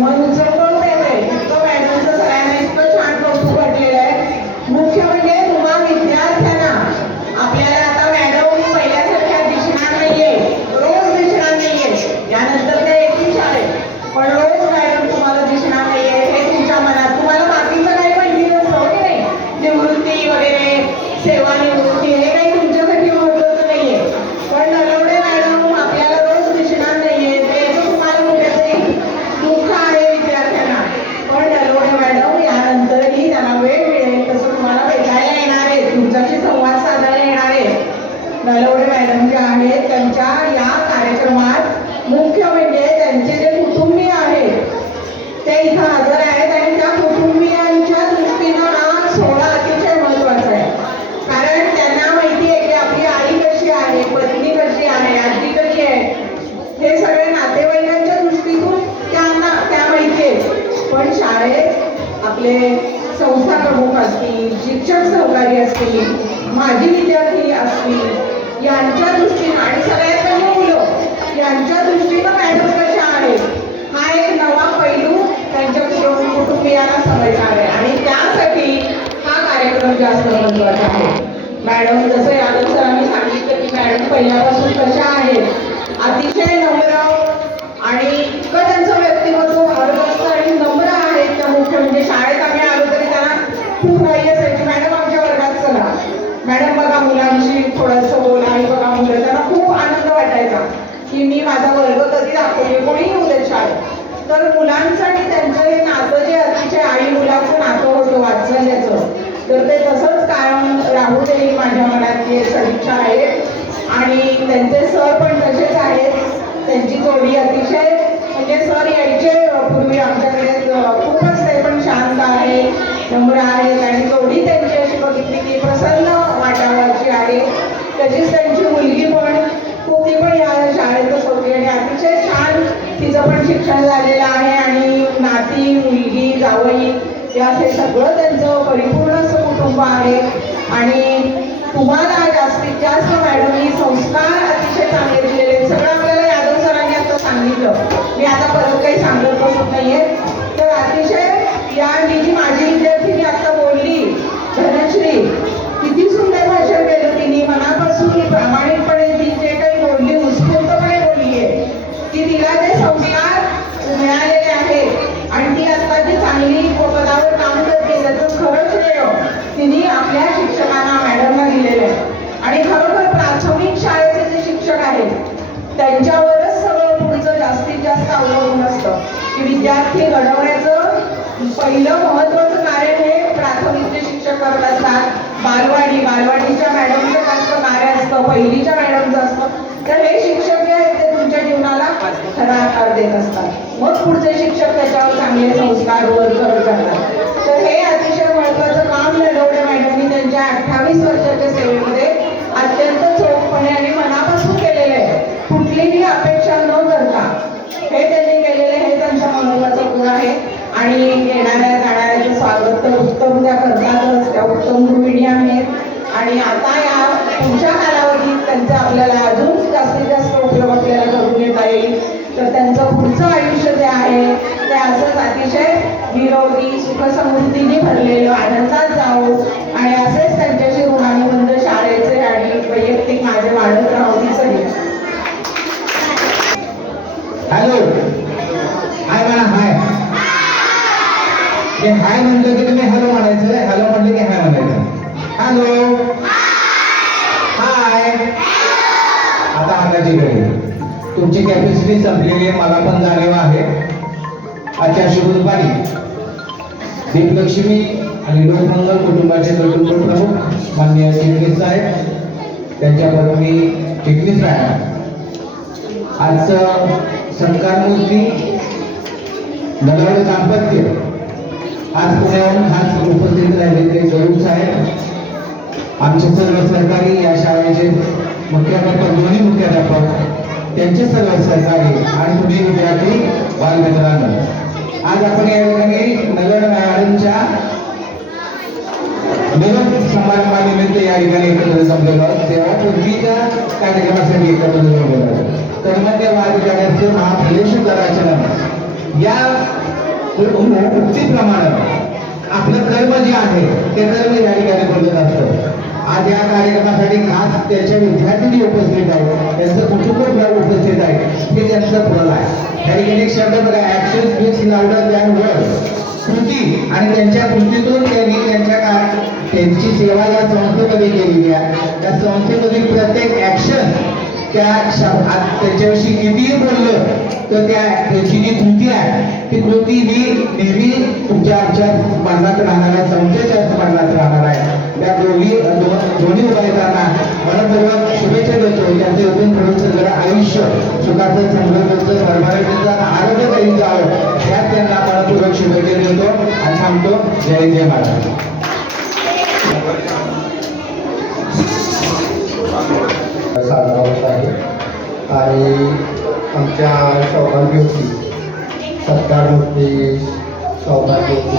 मन उचलून देते. इतकं मॅडमचं सगळ्यांना इतकं छान कौतुक वाटलेलं आहे. मुख्य म्हणजे तुम्हा विद्यार्थ्यांना आपल्याला आता मॅडम पहिल्यासारख्या दिसणार नाहीये, रोज दिसणार नाहीये. यानंतर त्या येतील शाळेत, पण रोज मॅडम तुम्हाला दिसणार नाहीये हे तुमच्या मनात. तुम्हाला बाकीचं काही माहिती नसतं की नाही, निवृत्ती वगैरे, सेवानिवृत्ती हे काही तुमच्यासाठी महत्वाचं नाहीये. पण नलवडे मॅडम आपल्याला रोज दिसणार नाहीये, त्याचं तुम्हाला कुठेतरी दुःख आहे विद्यार्थ्यांना. पण नलवडे मॅडम यानंतरही त्यांना वेळ मिळेल तसं तुम्हाला भेटायला येणार आहे, तुमच्याशी संवाद साधायला येणार आहे. नलवडे मॅडम जे आहेत त्यांच्या या कार्यक्रमात मुख्य म्हणजे त्यांचे जे कुटुंबीय आहेत ते इथं हजर आहेत आणि त्या कुटुंबियांच्या दृष्टीनं हा सोहळा अतिशय महत्वाचा आहे. कारण त्यांना माहिती आहे की आपली आई कशी आहे, पत्नी कशी आहे, आजी कशी आहे, हे सगळे नातेवाईकांच्या दृष्टीतून त्या माहिती आहेत. पण शाळेत आपले संस्था प्रमुख असतील, शिक्षक सहकारी असतील, माजी विद्यार्थी असतील, यांच्या दृष्टीनं आणि सगळ्यात पहिले मुलं यांच्या दृष्टीनं मॅडम कशा आहेत हा एक नवा पैलू त्यांच्या कुटुंबियांना समजणार आहे. आणि कार्यक्रम जास्त महत्त्वाचा आहे. मॅडम जसं यादव सरांनी सांगितलं की मॅडम पहिल्यापासून कशा आहेत, अतिशय नम्र आणि इतकं त्यांचं व्यक्तिमत्व भावत असतं आणि नम्र आहेत त्या मुख्य म्हणजे शाळेत आम्ही आलो तरी त्यांना खूप घाई असायची, मॅडम आमच्या वर्गात चला, मॅडम बघा मुलांशी थोडंसं बोला आणि बघा मुलं. त्यांना खूप आनंद वाटायचा की मी माझा वर्ग कधी दाखवते, कोणीही येऊ देत शाळेत. तर मुलांसाठी त्यांचं हे नातं जे अतिशय आई मुलाचं नातं होतं वात्सल्याचं, तर ते तसंच कायम राहू दे ही माझ्या मनातली एक सदिच्छा आहे. आणि त्यांचे सर पण तसेच आहेत, त्यांची जोडी अतिशय म्हणजे सर यायचे पूर्वी आमच्याकडे खूपच ते पण शांत आहे, नम्र आहेत आणि जोडी त्यांची अशी बघितली की प्रसन्न वाटावाची आहे. तशीच त्यांची मुलगी पण खूप, ती पण या शाळेतच होती आणि अतिशय छान तिचं पण शिक्षण झालेलं आहे आणि नाती मुलगी जावई या हे सगळं त्यांचं परिपूर्ण असं कुटुंब आहे. आणि तुम्हाला जास्तीत जास्त मॅडमनी संस्कार अतिशय चांगले दिलेले आहेत. सगळं आपल्याला यादव सरांनी आता सांगितलं, मी आता परत काही सांगत बसत नाहीये. तर अतिशय या मी जी माझी विद्यार्थिनी आता बोलली धनश्री, किती सुंदर भाषण केलं तिने, मनापासून प्रामाणिकपणे ती जे काही बोलली उत्स्फूर्तपणे बोलली आहे की तिला ते संस्कार मिळालेले आहेत आणि ती आता जी चांगली पदावर काम करते त्याचं खरंच श्रेय तिने आपल्या शिक्षकांना मॅडमला दिलेलं आहे. आणि खरोखर प्राथमिक शाळेचे जे शिक्षक आहेत त्यांच्यावरच सगळं पुढचं जास्तीत जास्त अवलंबून असतं की विद्यार्थी घडवण्याचं पहिलं महत्त्वाचं कार्य हे प्राथमिकचे शिक्षक करत असतात. बालवाडीच्या मॅडमचं जास्त कार्य असतं, पहिलीच्या मॅडमचं असतं. तर हे शिक्षक जे आहेत ते तुमच्या जीवनाला खरा आकार देत असतात. मग पुढचे शिक्षक त्याच्यावर चांगले संस्कार वर करतात. तर हे अतिशय महत्त्वाचं काम नलवडे मॅडमनी त्यांच्या 28 वर्षाच्या सेवेमध्ये अत्यंत चोखपणे आणि मनापासून केलेलं आहे. कुठलीही अपेक्षा न करता हे त्यांनी केलेलं हे त्यांचा महत्त्वाचा गुण आहे. आणि येणाऱ्या जाणाऱ्याचं स्वागत तर उत्तम त्या करतातच, त्या उत्तम गृहिणी आहेत आणि आता या पुढच्या कालावधीत त्यांचा आपल्याला अजून जास्तीत जास्त उपयोग आपल्याला करून घेता येईल. तर त्यांचं पुढचं आयुष्य जे आहे ते असंच अतिशय निरोगी सुखसमृद्धीने भरलेलं आनंदात जावो आणि असेच त्यांच्याशी ऋणानुबंध शाळेचे आणि वैयक्तिक माझे वाढत राहू ही सगळी. हॅलो, हाय म्हणा, हाय. हे हाय म्हणलं की तुम्ही हॅलो म्हणायचं, हॅलो म्हणलं की हाय म्हणायचं. हॅलो, हाय. आता हाताची गरज, तुमची कॅपॅसिटी संपलेली आहे, मला पण जाणीव आहे. आजच्या शुभ दुपारी दीपलक्ष्मी आणि लोकमंगल कुटुंबाचे कुटुंब प्रमुख माननीय चिटणीस साहेब, त्यांच्याबरोबर मी चिटणीस आहे. आजचं संस्कारमूर्ती नलवडे दाम्पत्य आज पुण्याहून खास उपस्थित राहिलेले गरुड साहेब, आमचे सर्व सहकारी या शाळेचे मुख्याध्यापक, दोन्ही मुख्याध्यापक, त्यांचे सर्व सहकारी आणि तुम्ही विद्यार्थी बालमित्रांनो, आज आपण या ठिकाणी नगर मॅडमच्या निरोप समारंभानिमित्त या ठिकाणी एकत्र जमलेलो आहोत. सेवापूर्तीच्या कार्यक्रमासाठी एकत्र जमलेलो आहोत. कर्मण्य वादिकार्यस्य महाफलेषु कदाचन या उक्तीप्रमाणे आपलं कर्म जे आहे ते कर्म या ठिकाणी बघत असतं. आज या कार्यक्रमासाठी खास त्याच्या विद्यार्थी उपस्थित आहेत, त्यांचं कुटुंब उपस्थित आहे, हे त्यांचं फळ आहे. या ठिकाणी एक शब्द बघा, action speaks louder than words. कृती आणि त्यांच्या कृतीतून त्यांनी त्यांची सेवा या संस्थेमध्ये केलेली आहे. त्या संस्थेमधील प्रत्येक ऍक्शन त्याच्याविषयी कितीही बोललं तर त्याची जी कृती आहे ती कृती ही नेहमी तुमच्या आमच्या स्मरणात राहणाऱ्या संस्थेच्या स्मरणात राहणार आहे. त्या दोन्ही उभारताना मनपूर्वक शुभेच्छा देतो. त्यांचे उठून थोडं सगळं आयुष्य सुखाचं, समृद्धीचं, भरभराटीचं, आरोग्यदायी जावं यात त्यांना मनपूर्वक शुभेच्छा देतो आणि थांबतो. जय जय महाराज. साजरा होत आहे आणि आमच्या सौभाग्यवती सत्कारमूर्ती सौभाग्यवती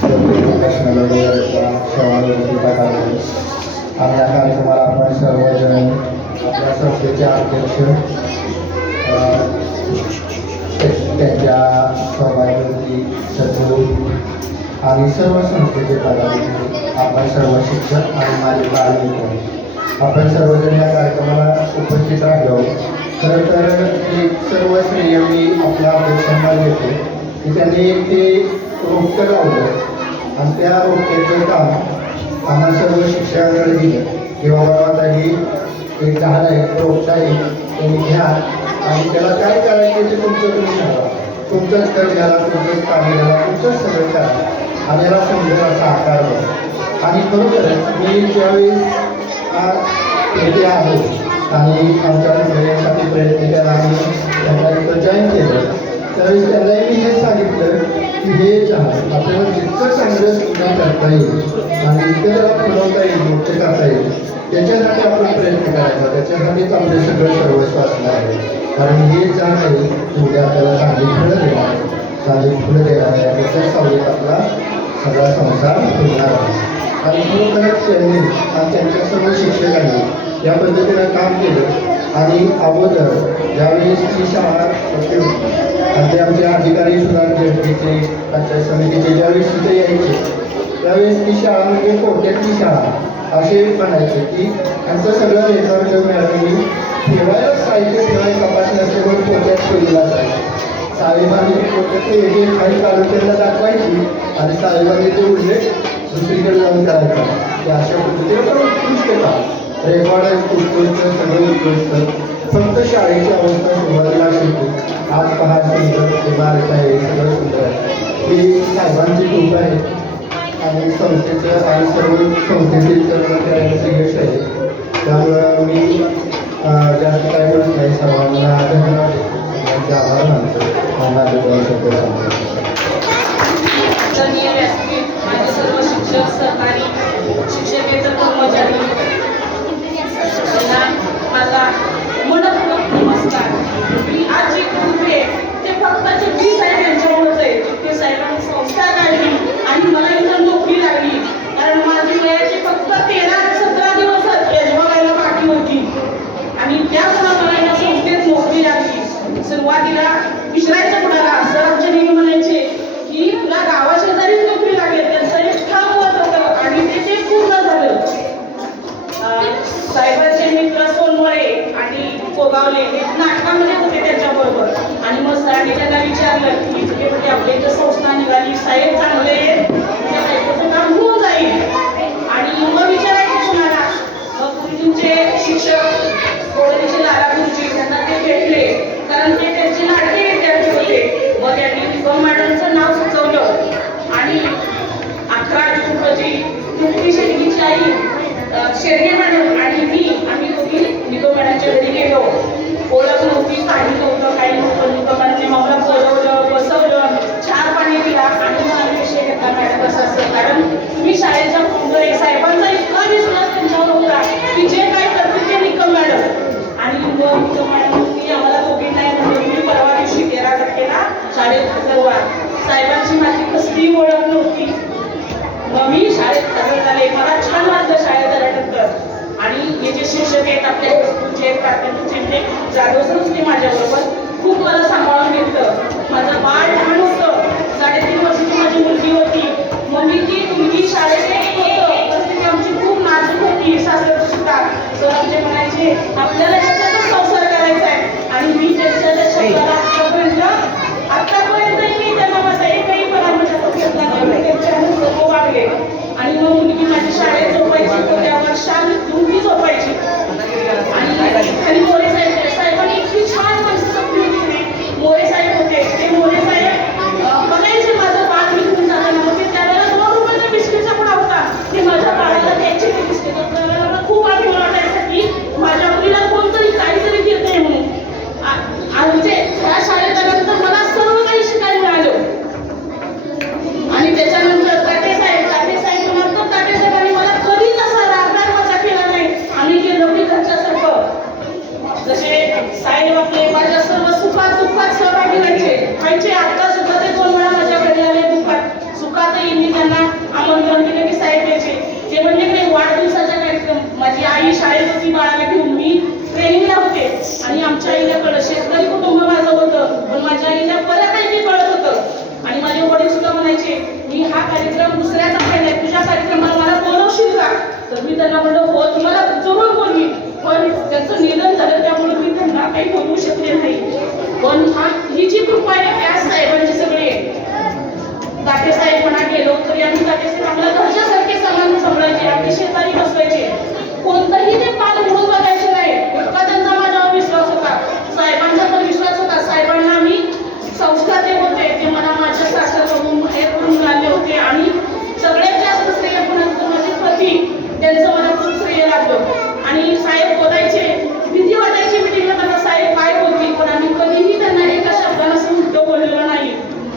प्रकाश नलवडे यांच्या सेवानिवृत्तीचा कार्यक्रम. आणि या कार्यक्रमाला आपण सर्वजण आपल्या संस्थेचे अध्यक्ष, त्यांच्या सौभाग्यवती सचिव आणि सर्व संस्थेचे पदाधिकारी, आपण सर्व शिक्षक आणि माझे बालमित्र, आपण सर्वजण या कार्यक्रमाला उपस्थित राहिलो. खरं तर हे सर्व श्रेय मी आपल्या अध्यक्षांना देतो की त्यांनी ते रोपटं लावलं आणि त्या रोपट्याचं काम आम्हाला सर्व शिक्षकांकडे दिलं की बाबा आता ही एक झाड आहे, रोपटं आहे, त्यांनी घ्या आणि त्याला काय करायचं ते तुमचं तुम्ही सांगा. तुमचंच कर घ्याला, तुमचंच काम घ्याला, तुमचंच सगळं करा आणि याला सुंदर असा आकार द्या. आणि खरोखरच मी ज्यावेळेस येथे आलो आणि आमच्या मुलांसाठी प्रयत्न केला आणि त्यांना इथं जॉईन केलं, त्यावेळेस त्यांनाही मी हे सांगितलं की हे चहा आपल्याला जितकं चांगलं सुद्धा करता येईल आणि जितकं त्याला फुलवता येईल, मोठे करता येईल, त्याच्यासाठी आपण प्रयत्न करायचा. त्याच्यासाठीच आपले सगळं सर्वस्व असणार आहे. कारण हे चहा आहे उद्या आपल्याला चांगली फुलं देणार, चांगली फुलं देणार आहे आणि त्या सावलीत आपला सगळा संसार फुलणार आहे. आणि खरोखरच त्यांनी आणि त्यांच्या सर्व शिक्षकांनी या पद्धतीनं काम केलं. आणि अगोदर ज्यावेळेस ती शाळा होती आणि ते आमचे अधिकारी सुद्धा झेडपीचे पंचायत समितीचे ज्यावेळेस तिथे यायचे त्यावेळेस ती शाळा म्हणजे कोट्यातली शाळा असे म्हणायचे की त्यांचं सगळं रेकॉर्ड मॅडमनी ठेवायला साहित्य ठेवायला कपाट नसल्यामुळे कोट्यात ठेवलेला आहे. साहेबांनी कोट्याचे वेगळे काही तालुक्याला दाखवायची आणि साहेबांनी ते उल्लेख दुसरीकडे जाऊन करायचा. की अशा पद्धतीने पण उत्कृष्ट का रेकॉर्ड आहे, उत्कृष्ट सगळं उत्कृष्ट. फक्त शाळेची अवस्था सुरुवातीला असेल की आज पहा सुंदर इमारत आहे, सगळं सुंदर आहे. ही साहेबांची कृपा आहे आणि संस्थेचं आणि सर्व संस्थेतील कर्मचाऱ्यांचं यश आहे. त्यामुळं मी जास्त काय बोलत नाही, सर्वांना धन्यवाद देतो, आभार मानतो. माझे दोन शब्द सांगतो. माझे सर्व शिक्षक, सहकारी, शिक्षकेतर कर्मचारी त्यांना माझा मनपूर्वक नमस्कार. मी आज जे बोलते ते फक्त जी साहेब यांच्यामुळेच आहे. ते साहेबांनी संस्था काढली आणि मला इथं नोकरी लागली. कारण माझी वयाची फक्त 13-17 दिवसच यजमाबाईला बाकी होती आणि त्यामुळे मला या संस्थेत नोकरी लागली. सुरुवातीला विचारायचं कुणाला सर आमचे नेहमी म्हणायचे की तुला गावाशेजारीच नोकरी लागेल. त्यांचं एक ठाम मत होतं आणि ते पूर्ण झालं. साहेबांचे मित्र सोनवळे आणि कोगावले हे नाटकामध्ये होते त्याच्याबरोबर. आणि मग सरांनी त्यांना विचारलं की तुझे म्हणजे आपल्या इथं संस्था निघाली, साहेब चांगले त्या साहेबाचं काम होऊन जाईल. आणि मग विचारायचं कुणाला, मग गुरुजींचे शिक्षक कोळीचे लाला गुरुजी त्यांना ते भेटले कारण ते त्यांचे लाडके विद्यार्थी होते. मग त्यांनी निगम मॅडमचं नाव सुचवलं आणि 11 जून रोजी तुमची शेडगीची आई शेडगे मॅडम आणि आम्ही दोघी निगम मॅडमच्या घरी गेलो. ओळख नव्हती, काही नव्हतं, काही नव्हतं. निगम मॅडमने मला बोलवलं, बसवलं, चहा पाणी दिला आणि मला विषय घेतला मॅडम असं असतं. कारण मी शाळेच्या पुढे साहेबांचा इतका विश्वास त्यांच्यावर होता की जे काय करतील ते निगम मॅडम. आणि मग निगम मॅडम की आम्हाला दोघी नाही म्हणजे मी परवा दिवशी 13 तारखेला शाळेत हजर व्हा. साहेबांची माझी कसली ओळख नव्हती. मग मी शाळेत हजर झाले. मला छान वाटलं शाळेत आल्यानंतर. आणि हे जे शिक्षक आहेत आपल्या स्कूलचे प्राथमिकचे जाधव सर होते माझ्याबरोबर. खूप मला सांभाळून घेतलं. माझं बाळ लहान होतं, 3.5 वर्षाची माझी मुलगी होती. मग मी ती मुलगी शाळेत येत होतं परिस्थिती आमची खूप नाजूक होती. सासरची सुद्धा सर आमचे म्हणायचे आपल्याला याच्यातच संसार करायचा आहे. आणि मी त्यांच्या शब्दाला आतापर्यंत मी त्यांना माझा एकही परामर्शाचा घेतला नाही. त्यांच्याने सर्व वागले. आणि मग मुलगी माझी शाळेत झोपायची तर त्या वर्षात मुलगी झोपायची. आणि मोरे साहेबांनी इतकी छान माणसं दिली. मोरे साहेब होते, ते मोरे साहेब बघायचे माझं बाळ निघून जाताना. मग ते त्यावेळेला 2 रुपयाचा बिस्किटचा पुडा होता, ते माझ्या बाळाला द्यायचे ते बिस्किट. मला खूप आठवण वाटायचं की माझ्या मुलीला कोणतरी काहीतरी घेते म्हणून. म्हणजे ह्या शाळेत आल्यानंतर मला सर्व काही शिकायला मिळालं. आणि त्याच्यानंतर ताटे साहेब म्हणतात ताटे साहेबांनी मला कधीच असा रागराग माझा केला नाही. आम्ही गेलो की घरच्यासारखं. जसे साहेब आपले माझ्या सर्व सुखात दुःखात सहभागी व्हायचे. आता सुद्धा ते 2 वेळा माझ्या घरी आले दुःखात. सुखातही मी त्यांना आमंत्रण दिलं की साहेब यायचे. ते म्हणजे काही वाढदिवसाचा कार्यक्रम. माझी आई शाळेत होती, बाळाला घेऊन मी ट्रेनिंगला होते. आणि आमच्या आईला कळलं, शेतकरी कुटुंब माझं होतं पण माझ्या आईला बऱ्यापैकी कळत होतं. आणि माझे वडील सुद्धा म्हणायचे मी हा कार्यक्रम दुसऱ्याचा पाहिलाय, तुझ्या कार्यक्रमाला मला बोलवशील का? तर मी त्यांना म्हणलं हो तुम्हाला जरूर बोलवी, पण त्यांचं निधन झालं त्यामुळे मी त्यांना काही बोलवू शकले नाही. पण ही जी कृपा आहे त्या साहेबांची सगळे दाटे साहेब म्हणा गेलो तरी आम्ही दाटे साहेब आपल्या घरच्यासारखे समान सांभाळायचे, अगदी शेजारी बसवायचे, कोणतंही ते पाल म्हणून बघायचे नाही. इतका त्यांचा माझ्यावर विश्वास होता, साहेबांचा पण विश्वास होता. साहेबांना मी संस्कार जे होते ते मला माझ्या सासरकडून बाहेरून मिळाले होते आणि सगळ्यात जास्त श्रेय म्हणून माझे पती त्यांचं मला खूप श्रेय लागलं. आणि साहेब बोलायचे, भीती वाटायची मिटिंगला त्यांना साहेब काय बोलतील, पण आम्ही कधीही त्यांना एका शब्दाला असं उलटं बोललेलं नाही.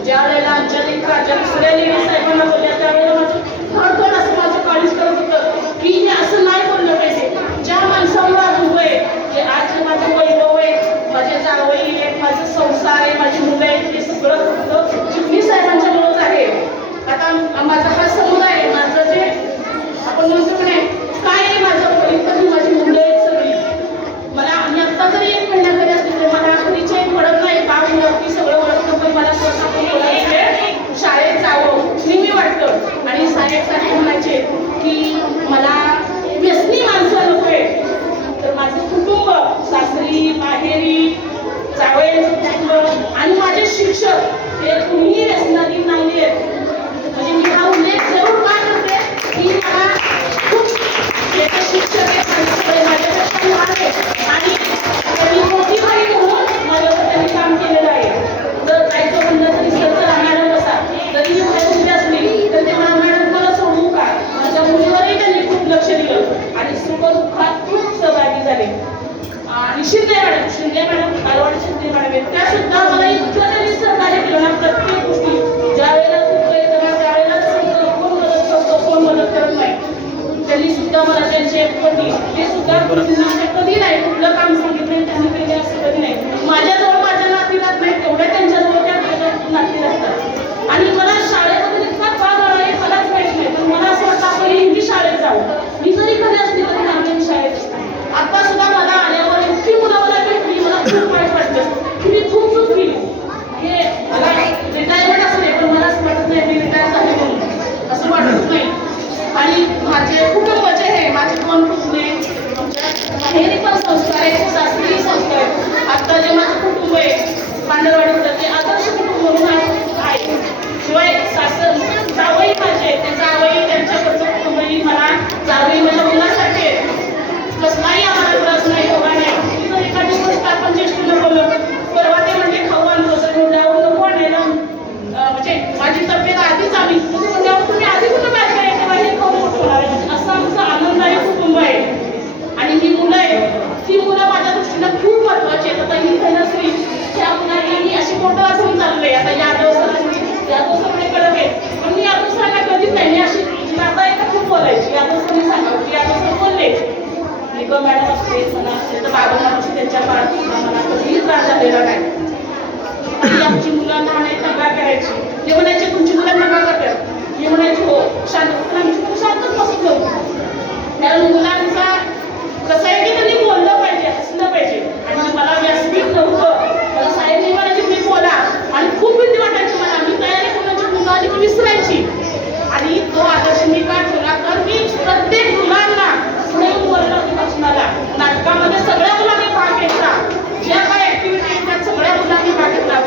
ज्या वेळेला आमच्या लेकराच्या दुसऱ्या लेडी साहेबांना बोलल्या त्यावेळेला माझं थोडं असं माझं काळीच करत होतं की हे असं नाही बोललं पाहिजे. ज्या माणसावर आज उभं आहे, जे आज माझं वैभव आहे, माझे जावई आहेत, माझं संसार आहे, माझी मुलं आहेत, हे सगळं फक्त चिटणीस साहेबांच्यामुळेच आहे. आता माझा हा समुदाय आहे, माझं जे आपण म्हणतो की नाही काय आहे माझं परिस्थिती, माझी मुलं आहेत सगळी. मला आणि आत्ता जरी 1 महिना तरी असले तरी मला परिचय पडत नाही, बाळ मुलं सगळं ओळखतं, पण मला स्वतः शाळेत जावं नेहमी वाटतं. आणि साहेब साहेब म्हणायचे की मला व्यसनी माणसं नकोय. तर माझं कुटुंब, सासरी माहेरी जावयाचं कुटुंब आणि माझे शिक्षक हे कुणीही व्यसनाधीन नाही आहेत. म्हणजे मी हा उल्लेख जरूर का करते की मला खूप शिक्षक आहेत, माझ्यापेक्षा लहान आहेत आणि त्यांनी मोठी बाई म्हणून माझ्यावर त्यांनी काम केलेलं आहे. तर जायचं म्हणलं तरी सर मॅडम बसा, जरी मी बाहेर असली तर ते मला मॅडम मला सोडवू का, माझ्या मुलीवरही त्यांनी खूप लक्ष दिलं आणि सुखदुःखात खूप सहभागी झाले. आणि शिंदे मॅडम आरवाड शिंदे मॅडम आहेत, त्या सुद्धा मला इतकं त्यांनी सहकार्य केलं ना प्रत्येक गोष्टी. ज्या वेळेला खूप येतं त्यावेळेला कोण मदत करतो कोण मदत करत नाही, त्यांनी सुद्धा मला त्यांचे पती ते सुद्धा कधी नाही कुठलं काम सांगितलं त्यांनी केले असं कधी नाही. माझ्याजवळ माझ्या नाती राहत नाही तेवढ्या त्यांच्याजवळ त्या नाती राहतात. आणि मला शाळेमध्ये इतका भाग आहे मलाच माहित नाही, पण मला असं वाटतं आपण हिंदी शाळेत जावं. मी जरी घरी असली तरी नागरिक शाळेत असते. आता सुद्धा मला आल्यावर इतकी मुलं मला भेटली, मला खूप वाईट वाटलं की मी खूप चूक केली. हे मला रिटायरमेंट असं नाही, पण मला असं वाटत नाही मी रिटायर झाले म्हणून, असं वाटत नाही. आणि माझे कुटुंबाचे आहे, माझे 2 कुटुंबे, आमच्या माहेरी पण संस्कार आहे, सासरी संस्कार आहे. आता जे माझं कुटुंब आहे पांढरवाडीचं ते आदर्श कुटुंब म्हणून आहे. शिवाय सासर जावई माझे ते जावई त्यांच्याकडचं कुटुंबही मला जावई माझ्या मुलासाठी कसलाही आम्हाला त्रास नाही होणार नाही. जर एखादी गोष्ट आपण ज्येष्ठीला बोललो परवा ते म्हणजे खाऊ आणतो तर म्हणल्यावर नको आणायला, म्हणजे माझी तब्येत आधीच आली म्हणल्यावर तुम्ही आधी कुठं पाहिजे तेव्हा हे खाऊ मोठं होणार आहे. असं आमचं आनंददायी कुटुंब आहे. आणि ही मुलं आहेत ती मुलं माझ्या दृष्टीनं खूप महत्वाची आहेत. आता ही धनश्री त्या मुलांनी मी अशी मोठं वाचून चाललंय. आता यादव सगळे कडक आहे, पण मी यादव सरांना कधीच नाही, मी अशी आता एका खूप बोलायची यादव सरांनी सांगावं की यादव सर बोलले निगम मॅडम असते म्हणा तर बाबा असते त्यांच्या काळात मला कधीही त्रास झालेला नाही. आमची मुलं लहान आहेत दंगा करायची, ते म्हणायचे तुमची मुलं दंगा करतात, मी म्हणायची हो शांत शांतच बसत नव्हतं. कारण मुलांचा कसं आहे की त्यांनी बोललं पाहिजे, हसलं पाहिजे. आणि मला व्यासपीठ नव्हतं, मला साहेब म्हणायची मी बोला आणि खूप भीती वाटायची मला. मी तयारी कोणाची मुलं आली की विसरायची. आणि तो आदर्श मी का ठेवला तर मी प्रत्येक मुलांना पुढे बोललं होती वाचनाला. नाटकामध्ये सगळ्या मुलांनी भाग घेतला, ज्या काय ऍक्टिव्हिटी आहेत सगळ्या मुलांनी भाग घेतला.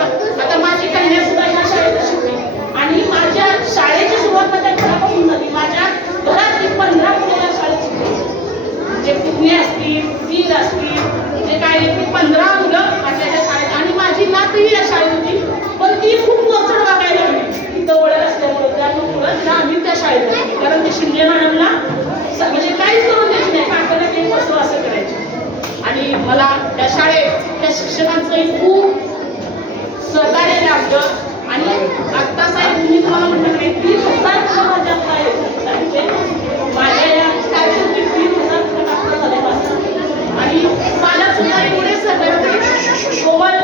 आता माझी कन्या सुद्धा या शाळेत शिकली आणि माझ्या शाळेची सुरुवात माझ्या घरापासून झाली. माझ्या घरातली 15 मुलं या शाळेत शिकली, जे पुतणे असतील वीर असतील जे काय 15 मुलं माझ्या या शाळेत. आणि माझी नातही या शाळेत होती, पण ती खूप वचड वागायला लागली तिथं ओळख असल्यामुळे. त्यामुळं आम्ही त्या शाळेत लागली, कारण ते शिंदे मॅडमला म्हणजे काहीच करून द्यायची नाही, काकाला काही बसव असं करायचे. आणि मला त्या शाळेत त्या शिक्षकांचंही खूप सहकार्य लाभलं. आणि आत्ता साहेब मी तुम्हाला म्हटलं नाही 30,000 मुलं माझ्या आता आहेत, माझ्या या शाळेत 30,000 मुलं आता झाले. आणि पालक सुद्धा एवढे सहकार्य कोमल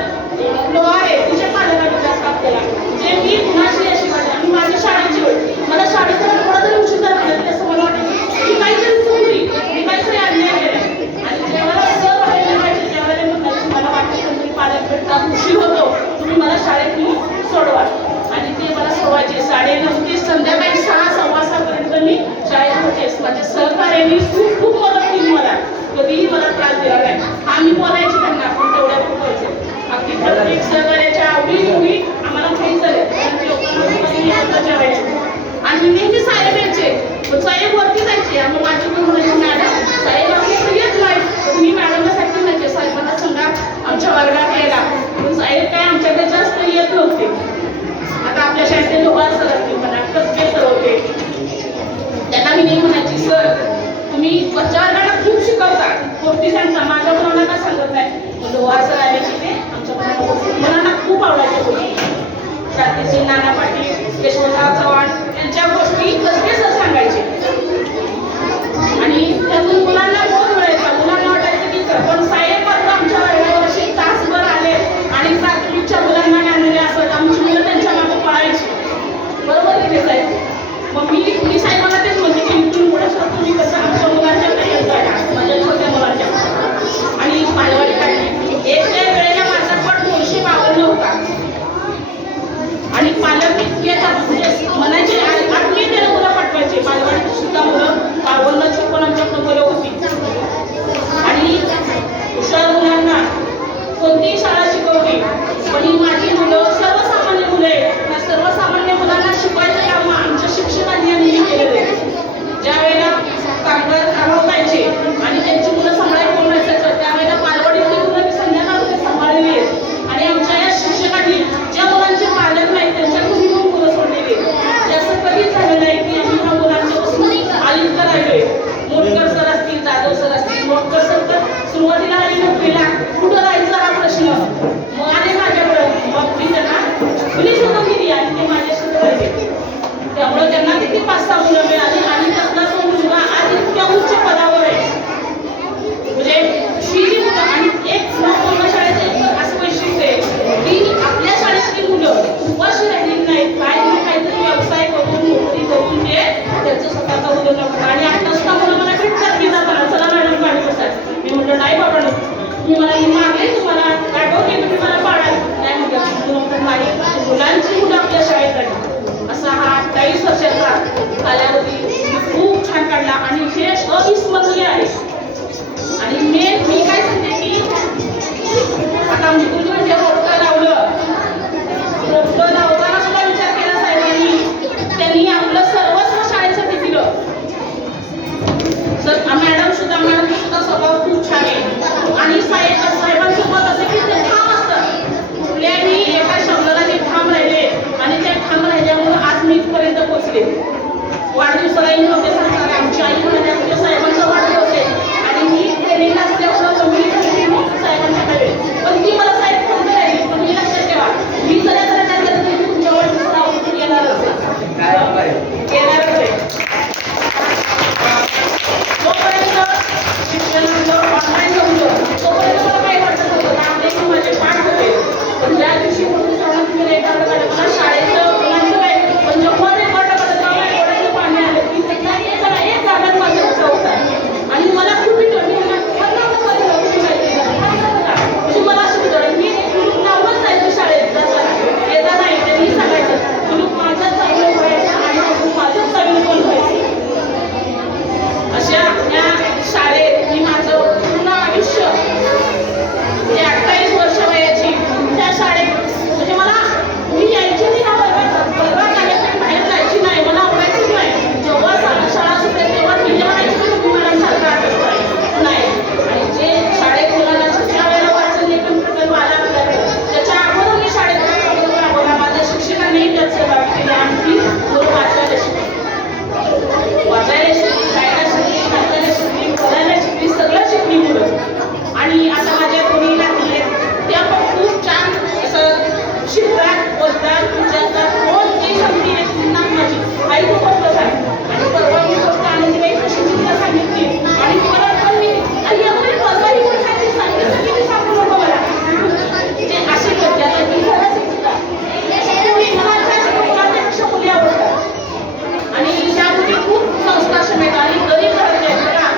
लोहारे तिच्या पालकांनी जास्त आपल्याला जे मी कुणाशी अशी वाटते. आणि माझी शाळेची वेळ मला शाळेत थोडा जरी उशीर झाला असं मला वाटायचं की काहीतरी चुकली, मी काहीतरी अन्याय केला. आणि जेव्हा सर बाहेर पाहिजे त्यावेळेला मला वाटतं तरी पालक भेटतात उशीर होतो तुम्ही मला शाळेत सोडवा. आणि ते मला सोडवायचे 9:30 ते वरच्या वर्गाला खूप शिकवतात, गोष्टी सांगतात. माझ्या मुलांना काय सांगत नाही. असं आहे की ते आमच्या मुलांना खूप आवडायच्या गोष्टी. क्रांतिसिंग नाना पाटील, यशवंतराव चव्हाण यांच्या गोष्टी कसले सर सांगायचे. आणि त्यातून मुलांना बोध मिळायचा. मुलांना वाटायचं की पण साहेब मात्र आमच्या वर्गावर तासभर आले आणि प्राथमिकच्या मुलांना आणलेले असत. आमची मुलं त्यांच्या मागे पळायची. बरोबर आहे की साहेब? मग मी साहेबांना तेच म्हणते की इथून पुढे सर तुम्ही कसं आमच्या मुलांच्या माझ्या छोट्या मुलांच्या आणि बालवाडी काढली. एक वेळेला माझा पट 252 होता आणि पालक इतके म्हणायचे आठवी ते मुलं पाठवायचे. बालवाडीत सुद्धा मुलं 52-56 आमच्याकडे मुलं होती. आणि हुशार मुलांना कोणतीही शाळा शिकवली पण ही माझी मुलं सर्वसामान्य मुलं आहेत. त्या सर्वसामान्य मुलांना शिकवायचं काम आमच्या शिक्षकांनी नेहमी केलेलं आहे. ज्या वेळेला कामगार अभाव पाहिजे आणि त्यांची मुलं सांभाळायला कोण नसायचं त्यावेळेला बालवाडीतली मुलं मी संध्याकाळी सांभाळलेली आहेत. आणि आमच्या या शिक्षकांनी ज्या मुलांचे पालक नाहीत त्यांच्याकडून पण मुलं सोडलेली आहेत. असं कधीच झालं नाही की आम्ही ह्या मुलांच्यापासून आलिंग राहिलोय. मोटकर सर असतील, जाधव सर असतील. मोटकर सर तर सुरुवातीला आली नोकरीला कुठं राहायचा हा प्रश्न मग आले माझ्याकडं. मग मी त्यांना मुली शोधून दिली आणि ते माझ्याशी राहिले. त्यामुळे त्यांना किती 5-6 मुलं मिळाली आणि त्यातला तो मुलगा आज इतक्या उच्च पदावर आहे. म्हणजे शिरी मुलं आणि एक पूर्ण शाळेचं असं वैशिष्ट्य आहे की आपल्या शाळेतली मुलं उपाशी राहिलेली नाहीत. काहीतरी व्यवसाय करून नोकरी करून ते त्यांचं स्वतःचा उद्योजक. आणि आता सुद्धा मुलं मला भेटतात की जाताना चला मॅडम पाणी बसतात. मी म्हटलं नाही बाबा तुम्ही मला मागे तुम्हाला आठवण केलं तुम्ही मला पाडाल नाही म्हटलं नाही. मुलांची मुलं आपल्या शाळेत राहिली. असा हा 28 वर्षाचा कालावधी खूप छान काढला आणि हे अविस्मरणीय आहे. आणि मी काय सांगते की आता आमची गुरु म्हणजे रोपटं लावलं. रोपटं लावताना सुद्धा विचार केला साहेबांनी. त्यांनी आपलं सर्वस्व शाळेसाठी दिलं. सर मॅडम सुद्धा स्वभाव खूप छान आहे. आणि साहेबांसोबत असं की ते ठाम असतं. कुठल्याही एका शब्दाला ते ठाम राहिले आणि ते ठाम राहिल्यामुळे आज मी इथपर्यंत पोहोचले. वाढदिवसाला नव्हते सांगणार आमची आई म्हणाल्या साहेबांचा वाढदिवस आहे आणि मी ट्रेनिंग असल्यामुळं कमी साहेबांच्या कडे पण ती मला साहेब फोन राहिली. पण मी लक्षात ठेवा मी जर तुमच्या वाढदिवसाला येणारच आहे. तोपर्यंत शिक्षण ऑनलाईन नव्हतं तोपर्यंत मला काही वाटत नव्हतं. आपले माझे पाठ होते पण ज्या दिवशी म्हणून तुम्ही रेकॉर्ड काढलं मला शाळेचं मुलांचं काय पण जेव्हा रेकॉर्ड काढत डोळ्याचं पाणी आलं की एक जागा माझ्या होता आणि मला खूप म्हणजे मला असं होतं मी ग्रुप नावच जायचं शाळेत येता नाही त्यांनी सांगायचं ग्रुप माझ्याच चांगलं व्हायचं आणि माझ्याच चांगलं पण व्हायचं. अशा या शाळेत मी माझं पूर्ण आयुष्य ते 28 वर्ष वयाची त्या शाळेत म्हणजे मला मी यायची नाही हा वर्गात आल्याच्या बाहेर जायची नाही. मला आवडायचंच नाही. जेव्हा शाळा सुटेल तेव्हा तिने म्हणायची की मला सारखं नाही. आणि जे शाळेत मुलांना ज्या वेळेला वाचन लेखन प्रकल्प आला त्याच्या अगोदर मी शाळेत राबवला. माझ्या शिक्षकांनी त्यात सहभाग केला आणि मुलं वाचायला शिकली, वाचायला शिकली, शाळेला शिकली, वाचायला शिकली, बोलायला शिकली, सगळं शिकली मुलं. आणि आता माझ्या कोणी लागले त्या पण खूप छान असं शिकतात, बोलतात, विचारतात. कोणती संधी आहे माझी आई खूप बसलं सांग आणि परवा मी गोष्ट आनंदीबाई प्रशिक्षितला सांगितली आणि मला पण मी आणि यामध्ये परवा ही गोष्ट सांगितलं की मी सांगू नको मला ते अशी करते. आता मी खरंच मुलांच्या मुली आवडतात आणि त्या मुली खूप संस्कारक्षम आहेत आणि गरीब घरातल्या आहेत बघा.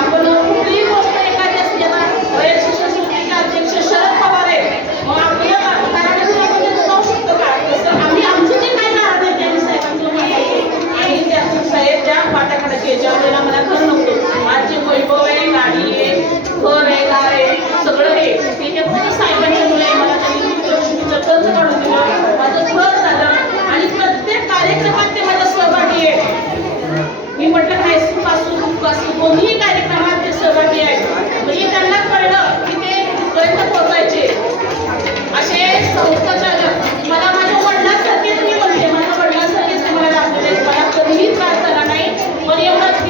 आपण कुठलीही गोष्ट एखादी असते आता रयत शिक्षण समितीचे अध्यक्ष शरद पवार आहेत मग आपल्या कार्यालयात आपण जाऊ शकतो का तसं आम्ही आमचं जे काही कारण आहे त्यांनी साहेबांचं माहिती आणि त्या साहेब ज्या वाटाघाटाचे ज्या वेळेला मला घर नव्हतं आज जे वैभव आहे, गाडी आहे, घर आहे, कार आहे, सगळं आहे ते फक्त साहेबांच्या मुलं आहे. मला त्यांनी कर्ज काढून दिलं, माझं घर झालं आणि प्रत्येक कार्यक्रमात ते माझ्या सहभागी आहे. मी म्हटलं हायस्कूलपासून कोणीही कार्यक्रमात ते सहभागी आहे. म्हणजे त्यांना कळलं की ते पर्यंत पोहोचायचे. असे संस्थाचालक मला माझ्या वडिलांसारखेच मी म्हणते माझ्या वडिलांसारखेच ते मला दाखवले. मला कधीही त्रास झाला नाही पण एवढं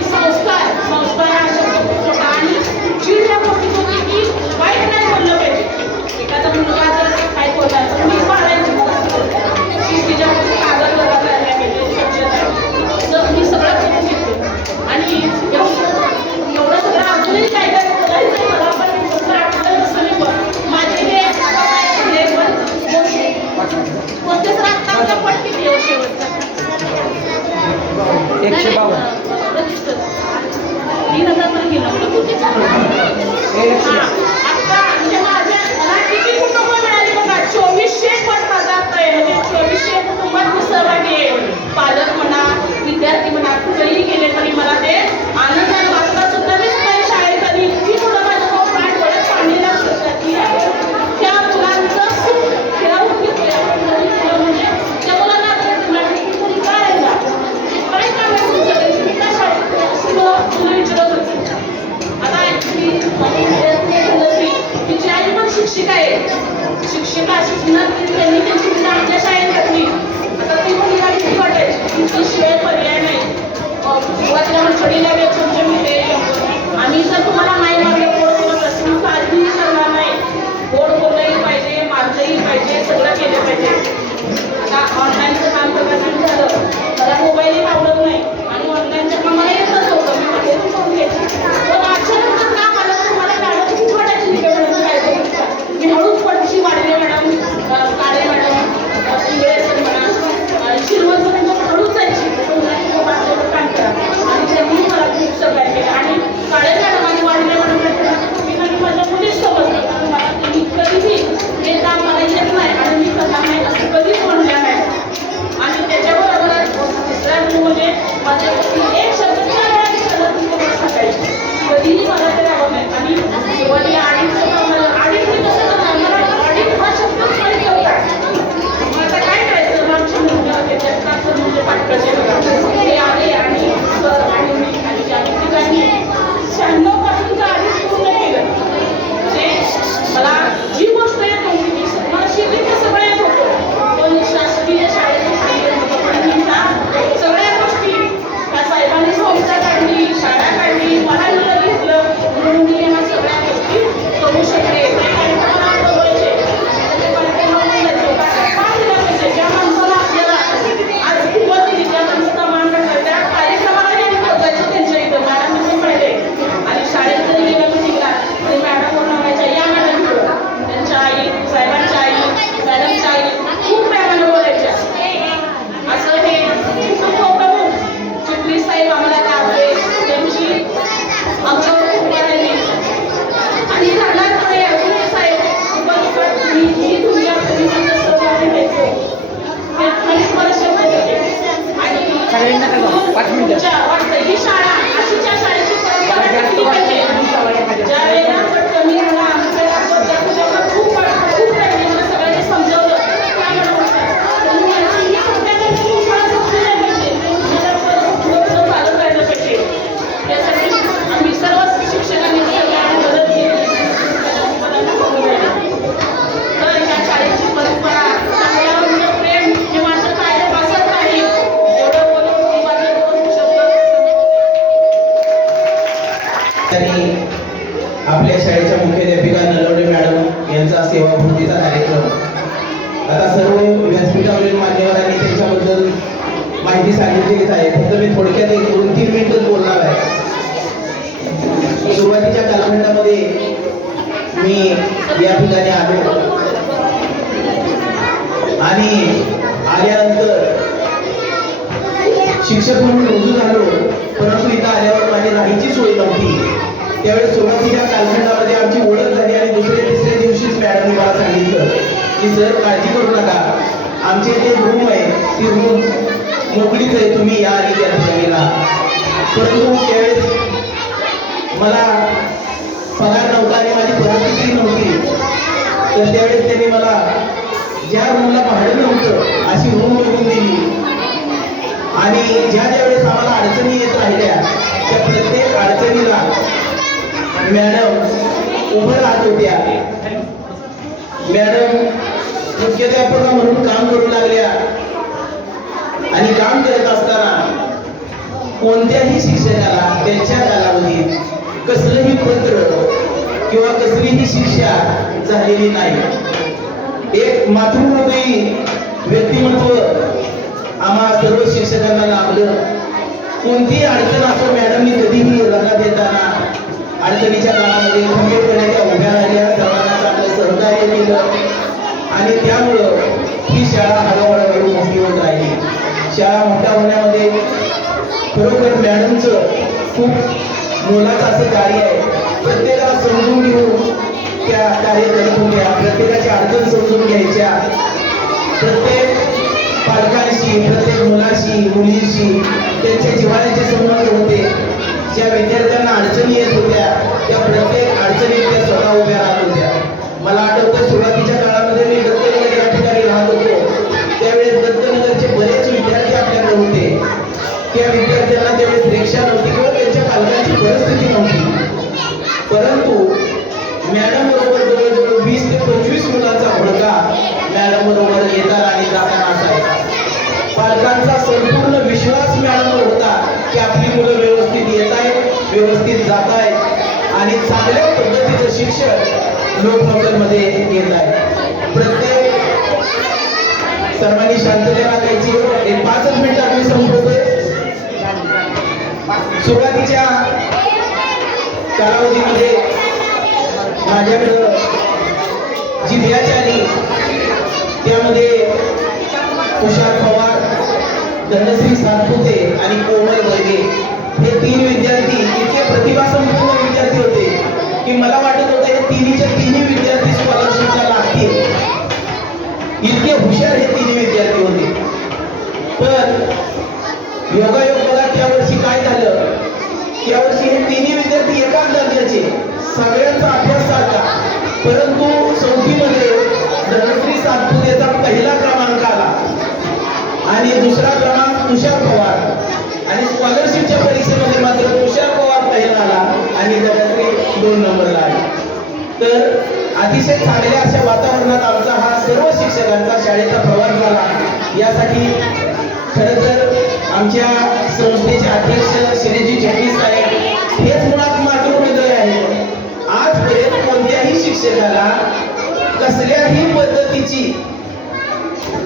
शिक्षणात त्यांनी त्यांची मुलं आपल्या शाळेत घातली. आता ती मुलीला भीती वाटायची की शिवाय पर्याय नाही. सुरुवातीला मंडळीला छोटे मिळते आम्ही जर तुम्हाला नाही मारलं गोड केलं प्रश्न काळजी करणार नाही. गोड बोललंही पाहिजे, मारलंही पाहिजे, सगळं केलं पाहिजे. आता ऑनलाईनचं काम करायचं झालं मला मोबाईलही आवडत नाही आणि ऑनलाईनचं काम मला येतच होतं. मी मध्ये करून घ्यायची पण अचानक काम आलं तर मला मॅडम खूप वाटायची मी हळूच पडशी वाढले मॅडम, काळे मॅडम, इंगळे सर म्हणा, शिरवत त्यांच्याकडे हळूच जायची काम करा आणि त्यांनी मला खूप सगळ्या केलं. आणि काळे मॅडम आणि वाढले मॅडम मी माझ्या मुलीच समजलं कारण मला त्यांनी कधीही हे काम मला येत नाही आणि मी करणार नाही असं कधीच म्हणल्या नाही. आणि त्याच्याबरोबर दुसऱ्या म्हणजे माझ्या एक शब्द 4 वेळा विचारलं सांगायची कधीही मला ते राहत नाही. आणि सुरुवातीला आडीच मी कसं करणार मला आडीच हा शब्दच माहिती होता. मग आता काय करायचं आमच्या मुलगा त्याच्यात म्हणजे पाठकाचे हे आले आणि सर आणि मी आणि ज्या ठिकाणी 96 पासूनचं आधीच पूर्ण केलं. म्हणजे मला जी गोष्ट येत नव्हती मला शिकली सगळं येत होतं पण शासकीय शाळेत सांगितलं होतं पण मी त्या सगळ्या गोष्टी त्या साहेबांनी संस्था काढली, शाळा काढली, मला मुलं घेतलं म्हणून मी ह्या सगळ्या गोष्टी करू शकते. त्या कार्यक्रमाला बोलवायचे त्या कार्यक्रमाला बोलायचो का दिला पाहिजे ज्या माणसाला आपल्याला आज किंमत दिली त्या माणसाचा मान राखला त्या कार्यक्रमाला त्यांनी पोचायचं त्यांच्या इथं मॅडम असं पाहिजे. आणि शाळेत जरी गेलं मी निघला तरी मॅडम म्हणायच्या या मॅडम त्यांच्या आई साहेबांच्या आई मॅडमच्या आई खूप प्रेमाने बोलायच्या. असं हे उपप्रमुख चिखली साहेब आम्हाला लाभले त्यांची आमच्यावर खूप राहिली. आणि राहणारपणे अजून साहेब मी तुमच्या परिवाराचं सहकार्य घ्यायचो ते अनेक वर्ष होते. आणि वाटतं ही शाळा अशीच्या शाळेची परंपरा टिकली पाहिजे. ज्या वेळेला पण मी मला आमच्या खूप राहिली मला सगळ्यांनी समजवलं काय चालत राहिलं पाहिजे. त्यासाठी आम्ही सर्व शिक्षकांनी सगळ्यांनी मदत केली. तर या शाळेची परंपरा चांगल्यावर प्रेम हे माझं काय वाचत नाही एवढं बोलून माझे 2 शब्द तरी आपल्या शाळेच्या मुख्याध्यापिका नलवडे मॅडम यांचा सेवापूर्तीचा कार्यक्रम. आता सर्व व्यासपीठावरील मान्यवरांनी त्यांच्याबद्दल माहिती सांगितलेलीच आहे. फक्त मी थोडक्यात 2-3 मिनिटच बोलणार आहे. सुरुवातीच्या कालखंडामध्ये मी या ठिकाणी आलो आणि आल्यानंतर शिक्षक म्हणून रुजू झालो परंतु इथं आल्यावर माझी राहायची सोय नव्हती. त्यावेळेस सुरुवातीच्या कालखंडामध्ये आमची ओळख झाली आणि दुसऱ्या-तिसऱ्या दिवशीच मॅडमने मला सांगितलं की सर काळजी करू नका आमची जे रूम आहे ती रूम मोकळीच आहे तुम्ही या आणि त्या ठिकाणी राहा. परंतु त्यावेळेस मला पगार नव्हता आणि माझी परिस्थिती नव्हती तर त्यावेळेस त्यांनी मला ज्या रूमला भाडं नव्हतं अशी रूम मिळवून दिली. आणि ज्या वेळेस आम्हाला अडचणी येत राहिल्या त्या प्रत्येक अडचणीला मॅडम उभं राहत होत्या. मॅडम मुख्याध्यापिका म्हणून काम करू लागल्या आणि काम करत असताना कोणत्याही शिक्षकाला त्यांच्या कालावधीत कसलंही पत्र किंवा कसलीही शिक्षा झालेली नाही. एक मातृहृदयी व्यक्तिमत्व आम्हा सर्व शिक्षकांना लाभलं. कोणतीही अडचण असो मॅडमनी कधीही लढा देताना अडचणीच्या काळामध्ये खंबीरपणे त्या उभ्या राहिल्या, सर्वांना चांगलं सहकार्य केलं आणि त्यामुळं ही शाळा हळूहळू मोठी होत राहिली. शाळा मोठ्या होण्यामध्ये खरोखर मॅडमचं खूप मोलाचं असं कार्य आहे. प्रत्येकाला समजून घेऊन त्या कार्य करत होत्या. प्रत्येकाची अडचण समजून घ्यायच्या. प्रत्येक पालकांशी प्रत्येक मुलाशी मुलीशी त्यांच्या जिव्हाळ्याचे संबंध होते. ज्या विद्यार्थ्यांना अडचणी येत होत्या त्या प्रत्येक अडचणीत त्या स्वतः उभ्या राहत होत्या. मला आठवतं सुरुवातीच्या काळामध्ये मी दत्तनगर या ठिकाणी राहत होतो त्यावेळेस दत्तनगरचे बरेच विद्यार्थी आपल्याकडे होते. त्या विद्यार्थ्यांना त्यावेळेस रिक्षा नव्हती किंवा त्यांच्या पालकांची परिस्थिती नव्हती. परंतु मॅडम बरोबर जवळजवळ 20 ते 25 मुलांचा घोळका मॅडम बरोबर येताना आणि जाताना असायचा. पालकांचा संपूर्ण विश्वास मॅडमवर होता की आपली मुलं व्यवस्थित येत आहेत, व्यवस्थित जात आहेत आणि चांगल्या पद्धतीचं शिक्षण लोकमतमध्ये येत आहे. प्रत्येक सर्वांनी शांतता राखायची. एक 5 मिनिटात मी संपवतोय. सुरुवातीच्या कालावधीमध्ये माझ्याकडं जी बॅच आली त्यामध्ये तुषार पवार, धनश्री सातपुते आणि कोमल वर्गे हे 3 विद्यार्थी इतके प्रतिभासंपन्न विद्यार्थी होते की मला वाटत होतं हे तिन्ही विद्यार्थी स्कॉलरशिपला लागतील. इतके हुशार हे 3 विद्यार्थी होते. पण योगायोग बघा त्या वर्षी काय झालं. त्या वर्षी हे 3 विद्यार्थी एकाच दर्जाचे, सगळ्यांचा अभ्यास सारखा, परंतु चौथीमध्ये धनश्री सातपुतेचा पहिला क्रमांक आला आणि दुसरा क्रमांक तुषार पवार आणि स्कॉलरशिपच्या परीक्षेमध्ये मात्र तुषार पवार पहिला आला आणि धनश्री 2 नंबरला आली. तर अतिशय चांगल्या अशा वातावरणात आमचा हा सर्व शिक्षकांचा शाळेचा प्रवास झाला. यासाठी खरं तर आमच्या संस्थेचे अध्यक्ष श्रीजी जगदीश साहेब हेच मुळात मातृहृदय आहे. आजपर्यंत कोणत्याही शिक्षकाला कसल्याही पद्धतीची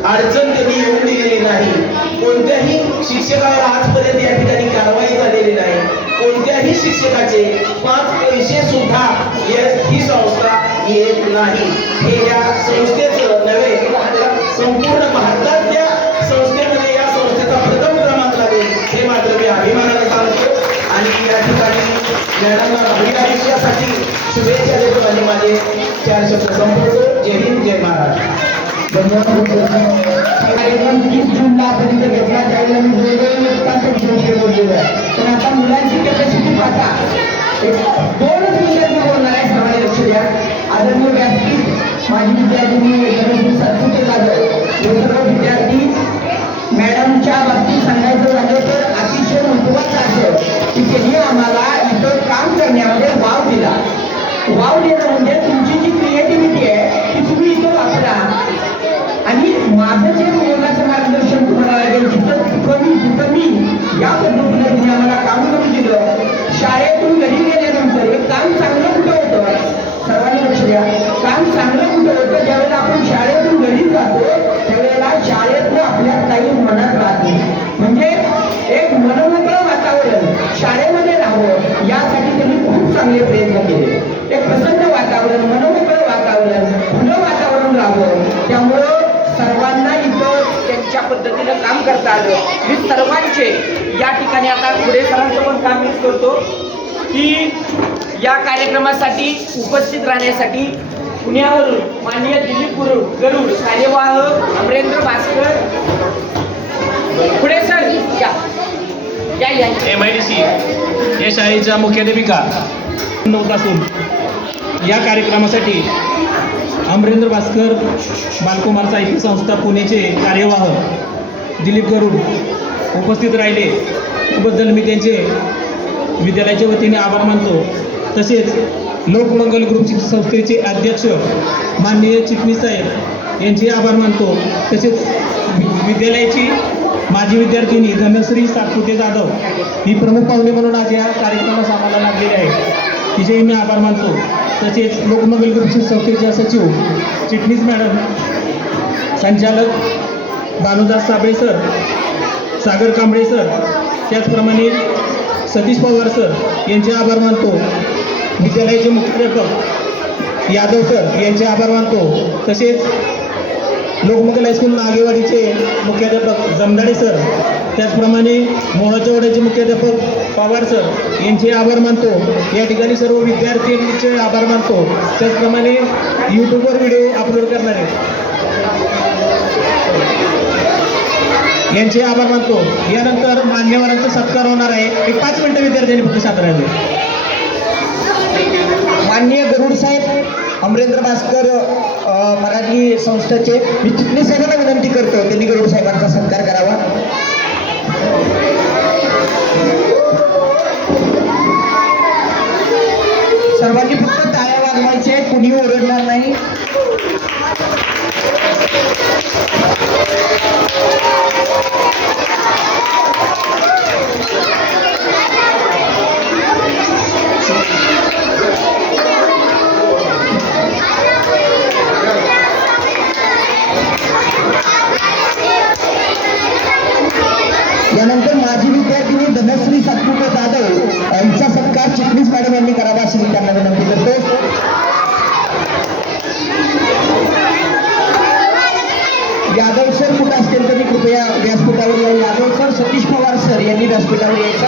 अडचण त्यांनी येऊन दिलेली नाही. कोणत्याही शिक्षकावर आजपर्यंत या ठिकाणी कारवाई झालेली नाही. कोणत्याही शिक्षकाचे 5 पैसे सुद्धा ही संस्था येत नाही. हे या संस्थेचं नव्हे तर संपूर्ण भारतातल्या संस्थेमध्ये या संस्थेचा प्रथम क्रमांक लागेल हे मात्र मी अभिमानाने सांगतो. आणि या ठिकाणी मॅडमला भावी आयुष्यासाठी शुभेच्छा देतो आणि माझे 4 शब्द संपवतो. जय हिंद, जय महाराष्ट्र. कार्यक्रम 30 जूनला आपण इथे घेतला त्यावेळेला मी जवळजवळ बोललेलो आहे. पण आता मुलांची कॅपॅसिटी पाहता 2च मिनिटात मी बोलणार आहे. सर्वांनी लक्ष द्या. आदरणीय व्यासपीठ माझी विद्यार्थिनी धनश्री सातपुते जाधव हे सर्व विद्यार्थी मॅडमच्या बाबतीत सांगायचं झालं तर अतिशय महत्त्वाचं असं की त्यांनी आम्हाला इथं काम करण्यामध्ये वाव दिला. वाव देणं म्हणजे तुमची जी क्रिएटिव्हिटी आहे ती तुम्ही इथं वापरा. आणि माझं जे योगाचं मार्गदर्शन तुम्हाला लागेल जिथं मी या पद्धतीने तुम्ही आम्हाला काम करून दिलं. शाळेतून घरी गेल्यानंतर काम चांगलं कुठं होतं. सर्वांनी लक्ष द्या. काम चांगलं कुठं होतं ज्यावेळेला आपण शाळेतून घरी जातो त्यावेळेला शाळेतनं आपल्या काही मनात राहते. म्हणजे एक मनमोकळं वातावरण शाळेमध्ये राहावं यासाठी त्यांनी खूप चांगले प्रयत्न केले. एक प्रसन्न वातावरण, मनमोकळं वातावरण, खुलं वातावरण राहावं. त्यामुळं सर्वांना इथं त्यांच्या पद्धतीनं काम करता आलं. मी सर्वांचे या ठिकाणी आता पुढे सरांचं पण काम मीच करतो की या कार्यक्रमासाठी उपस्थित राहण्यासाठी पुण्यावरून माननीय दिलीप गरुड, कार्यवाहक अमरेंद्र भास्कर, पुढे सर या MIDC या शाळेच्या मुख्याध्यापिका असून या कार्यक्रमासाठी अमरेंद्र भास्कर बालकुमार साहित्य संस्था पुणेचे कार्यवाहक दिलीप गरुड उपस्थित राहिले त्याबद्दल मी त्यांचे विद्यालयाच्या वतीने आभार मानतो. तसेच लोकमंगल ग्रुप संस्थेचे अध्यक्ष माननीय चिटणीस साहेब यांचे आभार मानतो. तसेच विद्यालयाची माजी विद्यार्थिनी धनश्री सातपुते जाधव ही प्रमुख पाहुणे म्हणून आज या कार्यक्रमास आम्हाला लागलेले आहे. तिचेही मी आभार मानतो. तसेच लोकमंगल ग्रुप संस्थेच्या सचिव चिटणीस मॅडम, संचालक भानुदास साबळे सर, सागर कांबळे सर, त्याचप्रमाणे सतीश पवार सर यांचे आभार मानतो. विद्यालयाचे मुख्याध्यापक यादव सर यांचे आभार मानतो. तसेच लोकमंगल हायस्कूल नागेवाडीचे मुख्याध्यापक जमदाडे सर, त्याचप्रमाणे मोहाचवाड्याचे मुख्याध्यापक पवार सर यांचे आभार मानतो. या ठिकाणी सर्व विद्यार्थ्यांचे आभार मानतो. त्याचप्रमाणे यूट्यूबवर व्हिडिओ अपलोड करणारे यांचे आभार मानतो. यानंतर मान्यवरांचा सत्कार होणार आहे. एक 5 मिनिटं विद्यार्थ्यांनी फक्त सादर राहिले. माननीय गरुड साहेब, अमरेंद्र भास्कर मराठी संस्थेचे मी चिटणीस साहेबांना विनंती करतो त्यांनी गरुड साहेबांचा सत्कार करावा. सर्वांनी फक्त टाळ्या वाजवायचे, कुणी ओरडणार नाही. सातपुते जाधव यांचा सत्कार चिटणीस मॅडम यांनी करावा अशी मी त्यांना विनंती करतो. यादव सर कुठं असतील तरी कृपया व्यासपीठावर येऊ. यादव सर, सतीश पवार सर यांनी व्यासपीठावर यायचं.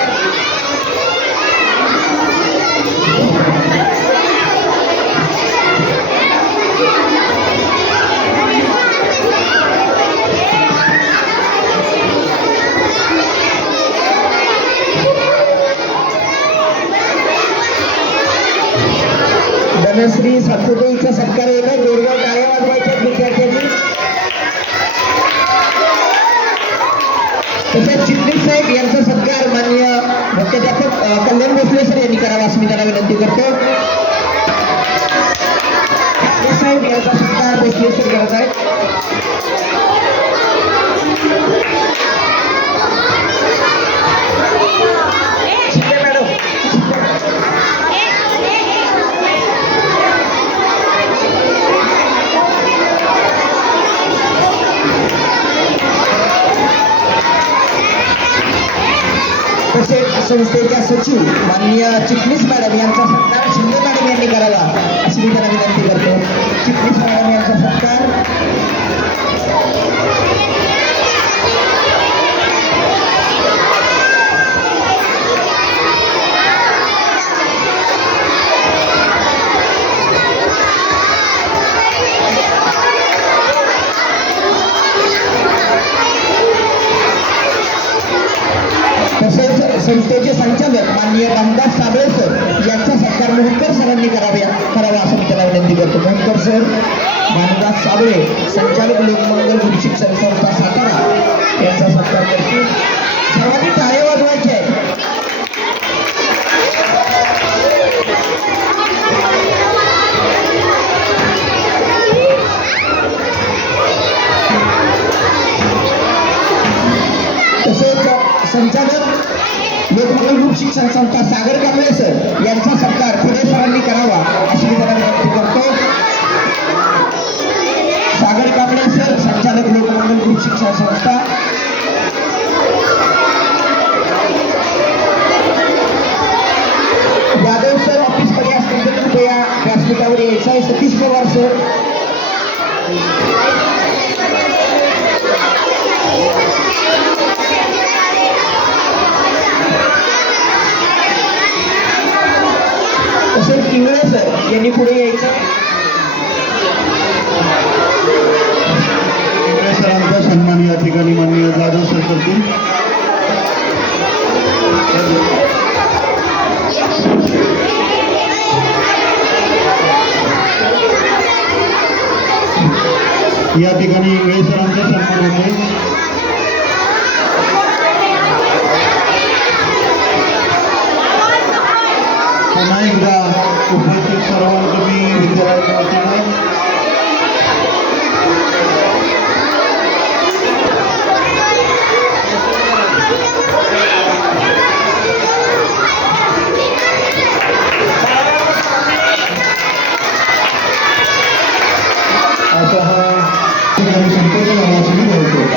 धनश्री सातपुतेचा सत्कार येत आहे. जोरदार टाळ्या वाजवायच्या विद्यार्थ्यांनी. तसेच चिटणीस साहेब यांचा सत्कार माननीय मुख्याध्यापक कल्याण भोसले सर यांनी करावा असं मी त्यांना विनंती करतो. चिटणीस साहेब यांचा सत्कार भोसले सर करत आहेत. शिंदे मॅडम. तसेच संस्थेच्या सचिव माननीय चिटणीस मॅडम यांचा सत्कार शिंदे मॅडम यांनी करावा अशी मी त्यांना विनंती करतो. चिटणीस मॅडम यांचा सत्कार. तसेच संस्थेचे संचालक माननीय रामदास साबळे सर यांचा सत्कार मोहनकर सरांनी करावा असं मी त्याला विनंती करतो. मोहनकर सर, रामदास साबळे, संचालक लोकमंगल गुरु शिक्षण संस्था सातारा यांचा सत्कार करतील. सर्वांनी टाळ्या वाजवायचे आहे. तसेच संचालक लोकमंगल ग्रुप शिक्षण संस्था सागर कांबळे सर यांचा सत्कार पुढे सरांनी करावा अशी मी त्यांना विनंती करतो. सागर कांबळे सर, संचालक लोकमंगल ग्रुप शिक्षण संस्था. यादव सर ऑफिसमध्ये असतील तर कृपया व्यासपीठावर यायचं आहे. सतीश पवार सर. तसेच किंगळे सर यांनी पुढे यायचं. सरांचा सन्मान या ठिकाणी माननीय जाधव सर करतील. या ठिकाणी इंगळे सरांचा सन्मान होतो. पुन्हा एकदा उपस्थित सर्वांचं मी विद्यालयाच्या वतीनं